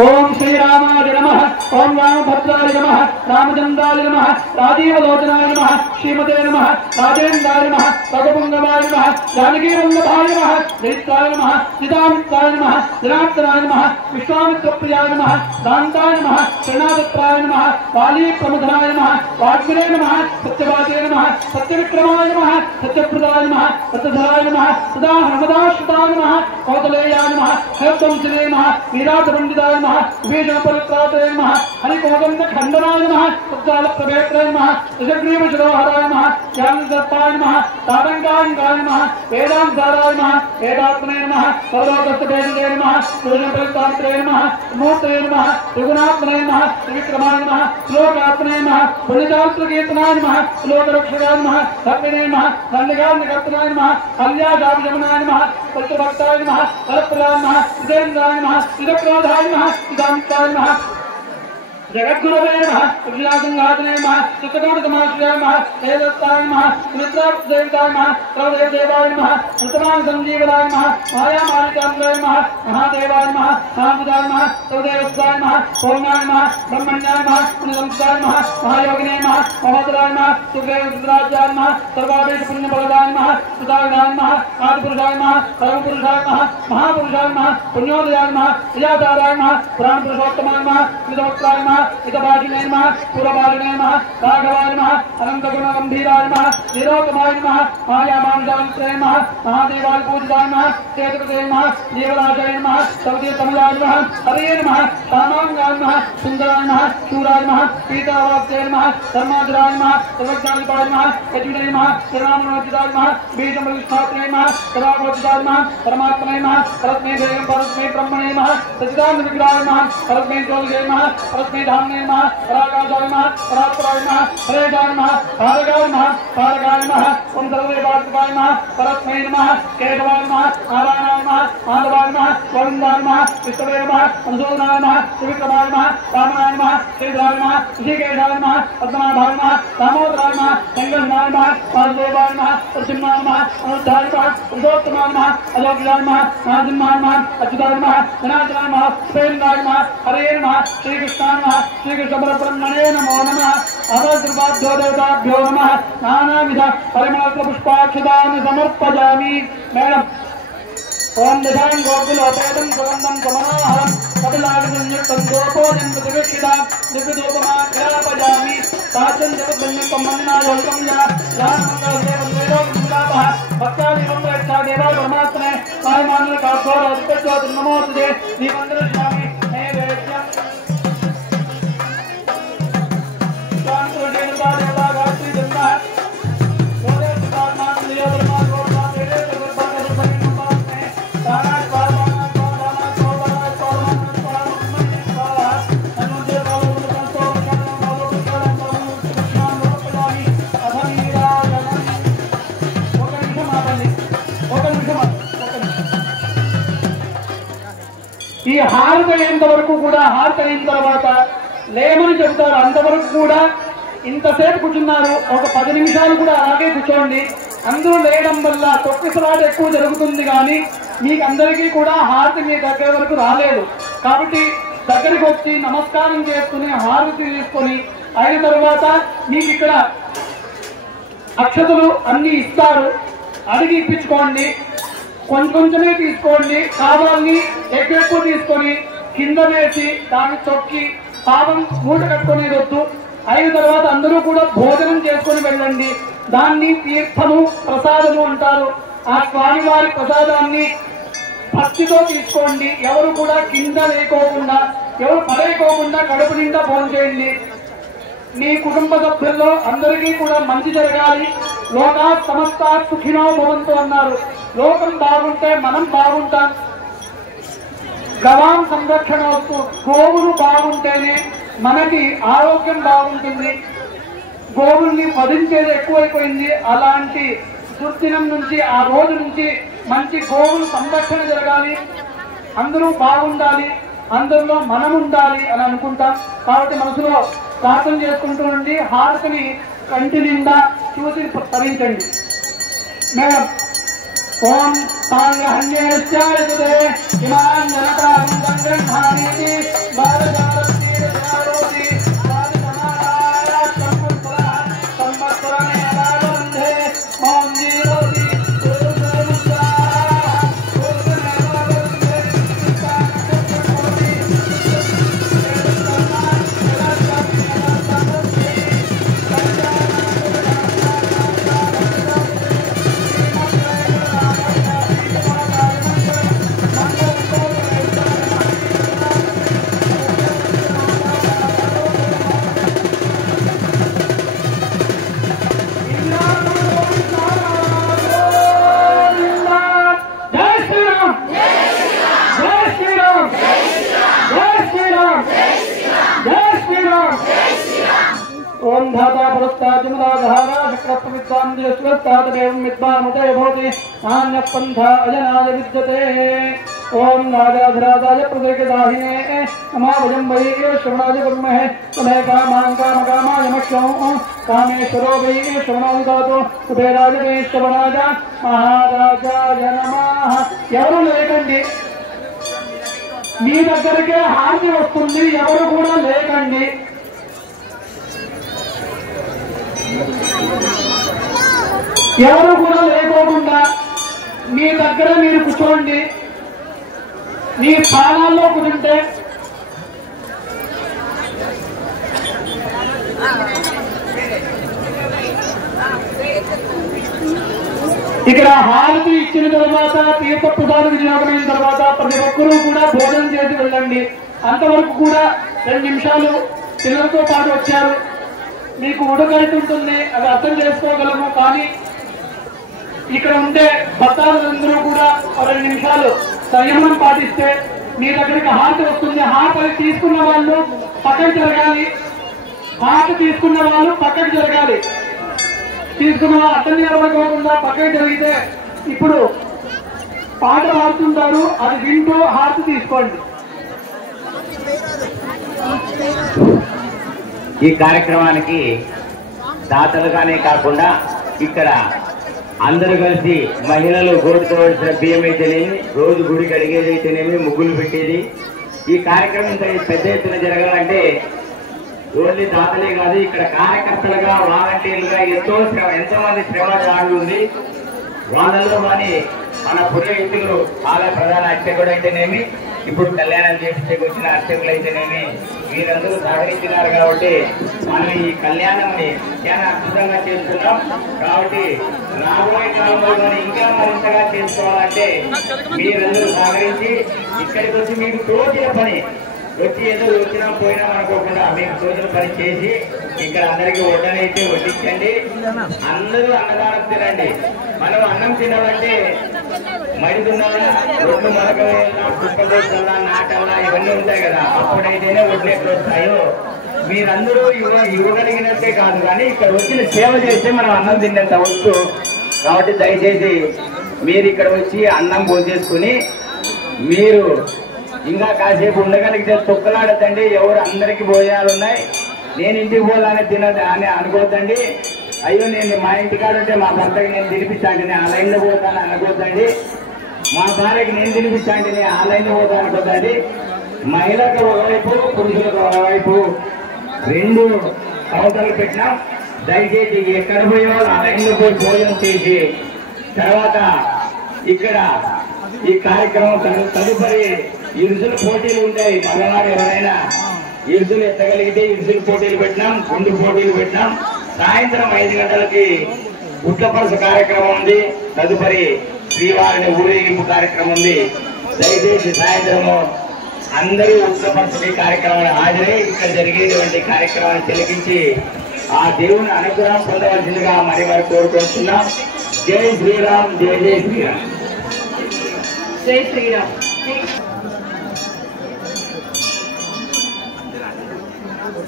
ओम श्रीरामाय नमः, ओम रामभद्राय नमः, रामचंद्राय नमः, राजीवलोचनाय नमः, श्रीमते नमः, राजेन्द्राय नमः, भगपुंगवाय नमः, जानकीवल्लभाय नमः, जयित्राय नमः, सीतामित्राय नमः, जनार्दनाय नमः, विश्वामित्रप्रियाय नमः, दान्ताय नमः, शरणागत्राय नमः, वालीप्रमुखनाय नमः, वाग्मिने नमः, सत्यवादे नमः, सत्यविक्रमाय नमः, सत्यप्रदाय नमः, सत्यधराय नमः, सदा हनुमदाश्रिताय नमः, कौतलेयाय नमः, हरवंशिने नमः, वीराजपण्डिताय नमः, विभीषणपरित्राताय नमः, हरिकोगन्ध खण्डनाय नमः, सत्कालप्रभेत्राय नमः, दशग्रीवशिरोहराय नमः, ज्ञानदर्पाय नमः, तारङ्गाय नमः, वेदान्ताराय नमः, वेदात्मने नमः, सर्वलोकस्थभेदे नमः, सुरजपरित्रात्रे नमः, मूर्तये नमः, रघुनाथने नमः, त्रिविक्रमाय नमः, श्लोकात्मने नमः, पुण्यशास्त्रकीर्तनाय नमः, श्लोकरक्षकाय नमः, धर्मिणे नमः, दण्डकार्यकर्तनाय नमः, हल्याजाभिशमनाय नमः, सत्यभक्ताय नमः, वरप्रदाय नमः, विजेन्द्राय नमः, चिरक्रोधाय नमः, चिदामित्राय नमः, जगद्गुरवे नमः विष्णासंघातने नमः चित्तकमटसमाश्रयाय नमः तेजस्ताय नमः सुमित्रादेवताय नमः सर्वदेवदेवाय नमः उत्तमां संजीवनाय नमः मायामालिकान्द्राय नमः महादेवाय नमः महाबुधाय नमः सर्वदेवस्ताय नमः ओमाय नमः ब्रह्मण्याय नमः पुण्यसंस्थाय नमः महायोगिने नमः महोदराय नमः सुग्रेवराजाय नमः सर्वादेश पुण्यफलदाय नमः सुदाय नमः आदिपुरुषाय नमः परमपुरुषाय नमः महापुरुषाय नमः पुण्योदयाय नमः विजाताराय नमः पुराणपुरुषोत्तमाय नमः विदोक्ताय नमः हितभागिने नमः पुरभागिने नमः राघवाय नमः अनन्तगुणगम्भीराय नमः निरोतमाय नमः मायामांसाय नमः महादेवाय पूजिताय नमः चेतकृते नमः जीवराजाय नमः सर्वतीर्थमयाय नमः हरे नमः कामांगाय नमः सुन्दराय नमः शूराय नमः पीतावास्याय नमः धर्माधराय नमः सर्वज्ञानिकाय नमः यजुने नमः श्रीरामनोचिताय नमः बीजमविष्ठात्रे नमः सदावोचिताय नमः परमात्मने नमः परस्मै देवं परस्मै ब्रह्मणे नमः सच्चिदानंद विग्रहाय नमः परस्मै ज्योतिषे नमः परस्मै धामने नमः पराकाशाय नमः परात्पराय नमः हरेशाय नमः भारगाय नमः भारगाय नमः ओम सर्वदेवात्मकाय नमः परस्मै नमः केशवाय नमः नारायणाय नमः माधवाय नमः गोविन्दाय नमः विष्णवे नमः मधुसूदनाय नमः त्रिविक्रमाय नमः रामाय नमः श्रीधराय नमः ऋषिकेशाय नमः पद्मनाभाय नमः दामोदराय नमः संगनाय नमः वासुदेवाय नमः नरसिंहाय नमः अनुद्धाय नमः पुरुषोत्तमाय नमः अलोकियाय नमः नरसिंहाय नमः अच्युताय नमः जनार्दनाय नमः प्रेमदाय नमः हरे नमः श्रीकृष्णाय नमः श्रीकृष्ण परब्रह्मणे नमो नमः अवधृताभ्यो देवताभ्यो नमः नानाविध परिमलपुष्पाक्षतानि समर्पयामि मैडम ओम दशां गोकुलोपेतं सुगन्धं समनाहरं कपिलादिसंयुक्तं गोपोजं प्रतिवीक्षितां दिव्यधूपमाख्यापयामि साचं जगद्बन्धुकं मन्दिनायोगं यानमङ्गलदेवं वेदोपः भक्त्यादिवं प्रेक्षा देवा परमात्मने वायुमानकाभ्योरधिपत्योतिर्नमोऽस्तुते श्रीमन्दिरस्वामी नैवेद्यं स्वामित्वदेवता देवता गायत्री जन्मः ఈ హారత అయ్యేంతవరకు కూడా హారత అయిన తర్వాత లేమని చెబుతారు. అంతవరకు కూడా ఇంతసేపు కూర్చున్నారు. ఒక 10 నిమిషాలు కూడా అలాగే కూర్చోండి. అందరూ లేయడం వల్ల తొక్కిసలాట ఎక్కువ జరుగుతుంది, కానీ మీకు అందరికీ కూడా హారతి మీ దగ్గర వరకు రాలేదు. కాబట్టి దగ్గరికి వచ్చి నమస్కారం చేసుకుని హారతి తీసుకొని అయిన తర్వాత మీకు ఇక్కడ అక్షతలు అన్ని ఇస్తారు. అడిగి ఇప్పించుకోండి. కొంచెమే తీసుకోండి. కావాలని ఎక్కువ తీసుకొని కింద వేసి దాన్ని తొక్కి పాపం మూట కట్టుకునేది వద్దు. అయిన తర్వాత అందరూ కూడా భోజనం చేసుకుని వెళ్ళండి. దాన్ని తీర్థము ప్రసాదము అంటారు. ఆ స్వామివారి ప్రసాదాన్ని భక్తితో తీసుకోండి. ఎవరు కూడా కింద లేకోకుండా, ఎవరు పడేయకోకుండా కడుపు నిండా భోజనం చేయండి. మీ కుటుంబ సభ్యుల్లో అందరికీ కూడా మంచి జరగాలి. లోకా సమస్తా సుఖినో భవంతు అన్నారు. లోకం బాగుంటే మనం బాగుంటాం. గవాం సంరక్షణ వస్తు, గోవులు బాగుంటేనే మనకి ఆరోగ్యం బాగుంటుంది. గోవుల్ని వధించేది ఎక్కువైపోయింది. అలాంటి దుర్దినం నుంచి, ఆ రోజు నుంచి మంచి గోవులు సంరక్షణ జరగాలి. అందరూ బాగుండాలి, అందరిలో మనం ఉండాలి అని అనుకుంటాం. కాబట్టి మనసులో ప్రార్థన చేసుకుంటూ ఉండి హారతిని కంటి నిండా చూసి తరించండి. మేడం ఓం సాంగహన్యేశ్చాయతే ఇమాన్ జనతాం సంగ్రహాని భారతారతీరచారోతి సాధుసమానాయ సంవత్సరాన్ని ఆరాధంతే ఓం జీరోతి ओम धाता पुरस्ताद्युमदाधारा शक्रत्वविद्वान् विद्वामुदय भवति नान्यः पन्था अजनाय विद्यते। ओम राजाधिराजाय प्रदीर्घदाहिने नमो भजं वै श्रवणाय ब्रह्महे उदय कामां कामकामाय मक्षं कामेश्वरो वै श्रवणादिदातो कुबेराय वै श्रवणाय महाराजाय नमः। ఎవరు లేకండి, మీ దగ్గరికే హారతి వస్తుంది, ఎవరు కూడా లేకండి. ఎవరు కూడా లేకోకుండా మీ దగ్గర మీరు కూర్చోండి. మీ స్థానాల్లో కూర్చుంటే ఇక్కడ హారతి ఇచ్చిన తర్వాత తీర్థ ప్రసాద వినియోగమైన తర్వాత ప్రతి ఒక్కరూ కూడా భోజనం చేసి వెళ్ళండి. అంతవరకు కూడా 2 నిమిషాలు పిల్లలతో పాటు వచ్చారు, మీకు ఉడకలిసి ఉంటుంది, అది అర్థం చేసుకోగలము. కానీ ఇక్కడ ఉండే భక్తాదులందరూ కూడా 2 నిమిషాలు సంయమనం పాటిస్తే మీ దగ్గరికి హారతి వస్తుంది. హారతి తీసుకున్న వాళ్ళు పక్కకు జరగాలి, హారతి తీసుకున్న వాళ్ళు పక్కకు జరగాలి. తీసుకున్న వాళ్ళు అర్థం జరగకుండా పక్కకు జరిగితే ఇప్పుడు పాట పాడుతుంటారు, అది వింటూ హారతి తీసుకోండి. ఈ కార్యక్రమానికి దాతలుగానే కాకుండా ఇక్కడ అందరూ కలిసి మహిళలు గోడుకోవాల్సిన బియ్యం అయితేనేమి, రోజు గుడి కడిగేది అయితేనేమి, ముగ్గులు పెట్టేది, ఈ కార్యక్రమం ఇంత పెద్ద ఎత్తున జరగాలంటే ఓన్లీ దాతలే కాదు, ఇక్కడ కార్యకర్తలుగా వాలంటీర్లుగా ఎంతో మంది శ్రమదారులు ఉంది. వాళ్ళలో మన పురోహితులు ఆలయ ప్రధాన అర్చకుడు అయితేనేమి, ఇప్పుడు కళ్యాణం చేపించే వచ్చిన అర్చకులు అయితేనేమి, వీరందరూ సహకరించినారు కాబట్టి మనం ఈ కళ్యాణంని చాలా అద్భుతంగా చేస్తున్నాం. కాబట్టి రాబోయే కాలంలో మనం ఇంకా మరింతగా చేసుకోవాలంటే మీరందరూ సహకరించి ఇక్కడికి వచ్చి మీకు తోచిన పని వచ్చి ఏదో వచ్చినా పోయినా అనుకోకుండా మీకు తోచిన పని చేసి ఇక్కడ అందరికీ వడ్డనైతే వడ్డించండి. అందరూ అన్నదానం తినండి. మనం అన్నం తినాలంటే మడి దున్నాలా, రొట్టు మరకవేలా, కుప్పదోసల్లా, నాటల్లా ఇవన్నీ ఉంటాయి కదా, అప్పుడైతేనే వడ్లేట్లు వస్తాయో. మీరందరూ ఇవ్వగలిగినట్టే కాదు, కానీ ఇక్కడ వచ్చిన సేవ చేస్తే మనం అన్నం తిన్నంత వచ్చు. కాబట్టి దయచేసి మీరు ఇక్కడ వచ్చి అన్నం భోజేసుకుని మీరు ఇంకా కాసేపు ఉండగలిగితే తొక్కలాడద్దండి. ఎవరు అందరికి భోజనాలు ఉన్నాయి, నేను ఇంటికి పోవాలని తినదు అని అనుకోవద్దండి. అయ్యో నేను మా ఇంటికాడ ఉంటే మా భర్తకి నేను తినిపించాంటే ఆ లైన్లో పోతాను అనుకోద్దండి. మా భార్యకి నేను తినిపించాంటే ఆ లైన్లో పోతాను అనుకోద్దండి. మహిళలకు ఒకవైపు, పురుషులకు ఒకవైపు 2 కౌంటర్లు పెట్టినాం. దయచేసి ఎక్కడ పోయే వాళ్ళు ఆ లైన్లో పోయి భోజనం చేసి తర్వాత ఇక్కడ ఈ కార్యక్రమం తదుపరి ఇరుసుల పోటీలు ఉంటాయి. మగవారు ఎవరైనా ఇరుసులు ఎత్తగలిగితే ఇరుసులు పోటీలు పెట్టినాం, గుండు పోటీలు పెట్టినాం. సాయంత్రం 5 గంటలకి ఉట్లపరస కార్యక్రమం ఉంది. తదుపరి శ్రీవారిని ఊరేగింపు కార్యక్రమం ఉంది. దయచేసి సాయంత్రము అందరూ ఉట్లపరసకి కార్యక్రమాన్ని హాజరై ఇక్కడ జరిగేటువంటి కార్యక్రమాన్ని తిలకించి ఆ దేవుని అనుగ్రహం పొందవలసిందిగా మరి వారు కోరుకుంటున్నాం. జై శ్రీరామ్, జై జై శ్రీరామ్. జై శ్రీరామ్.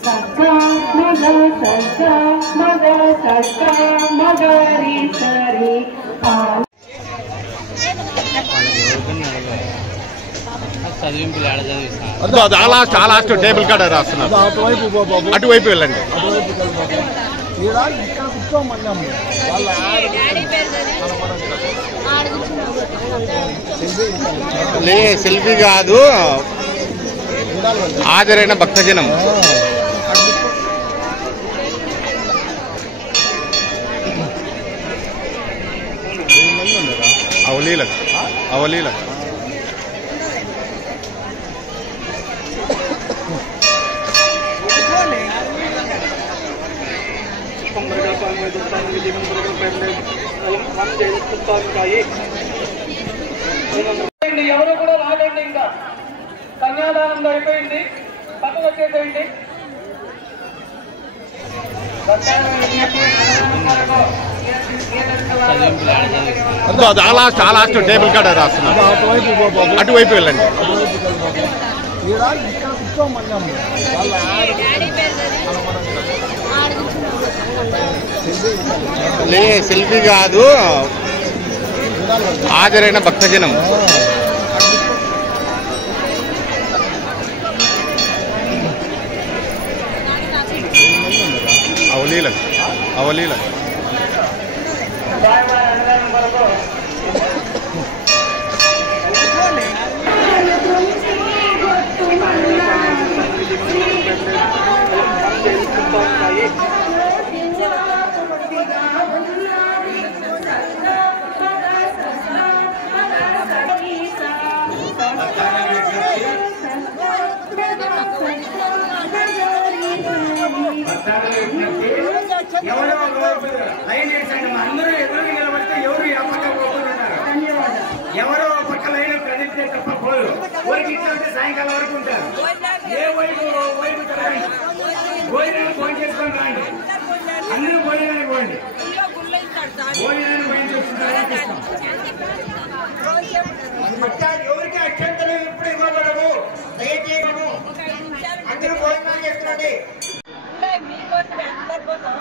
సగా మగ సగా మగ సగా మగరి సరి చాలా టేబుల్ కాడ రాస్తున్నారు. అటువైపు వెళ్ళండి. లే సెల్ఫీ కాదు, హాజరైన భక్తజనం. అవలీలకు ఎవరు కూడా రాగండి. ఇంకా కన్యాదానం అయిపోయింది, పక్కన వచ్చేసేయండి. చాలా టేబుల్ కాడ రాస్తున్నారు. అటువైపు వెళ్ళండి. లే సెల్ఫీ కాదు, హాజరైన భక్తజనం. అవలీల ఎవరో ఒకవైపు లైన్ వేసండి. అందరూ ఎదురు నిలబడితే ఎవరు ఆ పక్క పోతున్నారు. ఎవరో ఒక పక్క లైన్ ప్రదర్శిస్తే తప్ప పోరు. ఊరికి ఇచ్చి సాయంకాలం వరకు ఉంటారు. ఏ వైపు వైపు తిరగండి. భోజనాన్ని ఫోన్ చేసుకొని రాండి. అందరూ భోజనానికి పోండి. భోజనాన్ని పోయి చూసుకుంటారు. ఎవరికి అక్షంతలు ఇప్పుడు ఇవ్వబడవు. దయచేయము. అందరూ భోజనాలు చేస్తున్నాండి. మీకోసం అందరి కోసం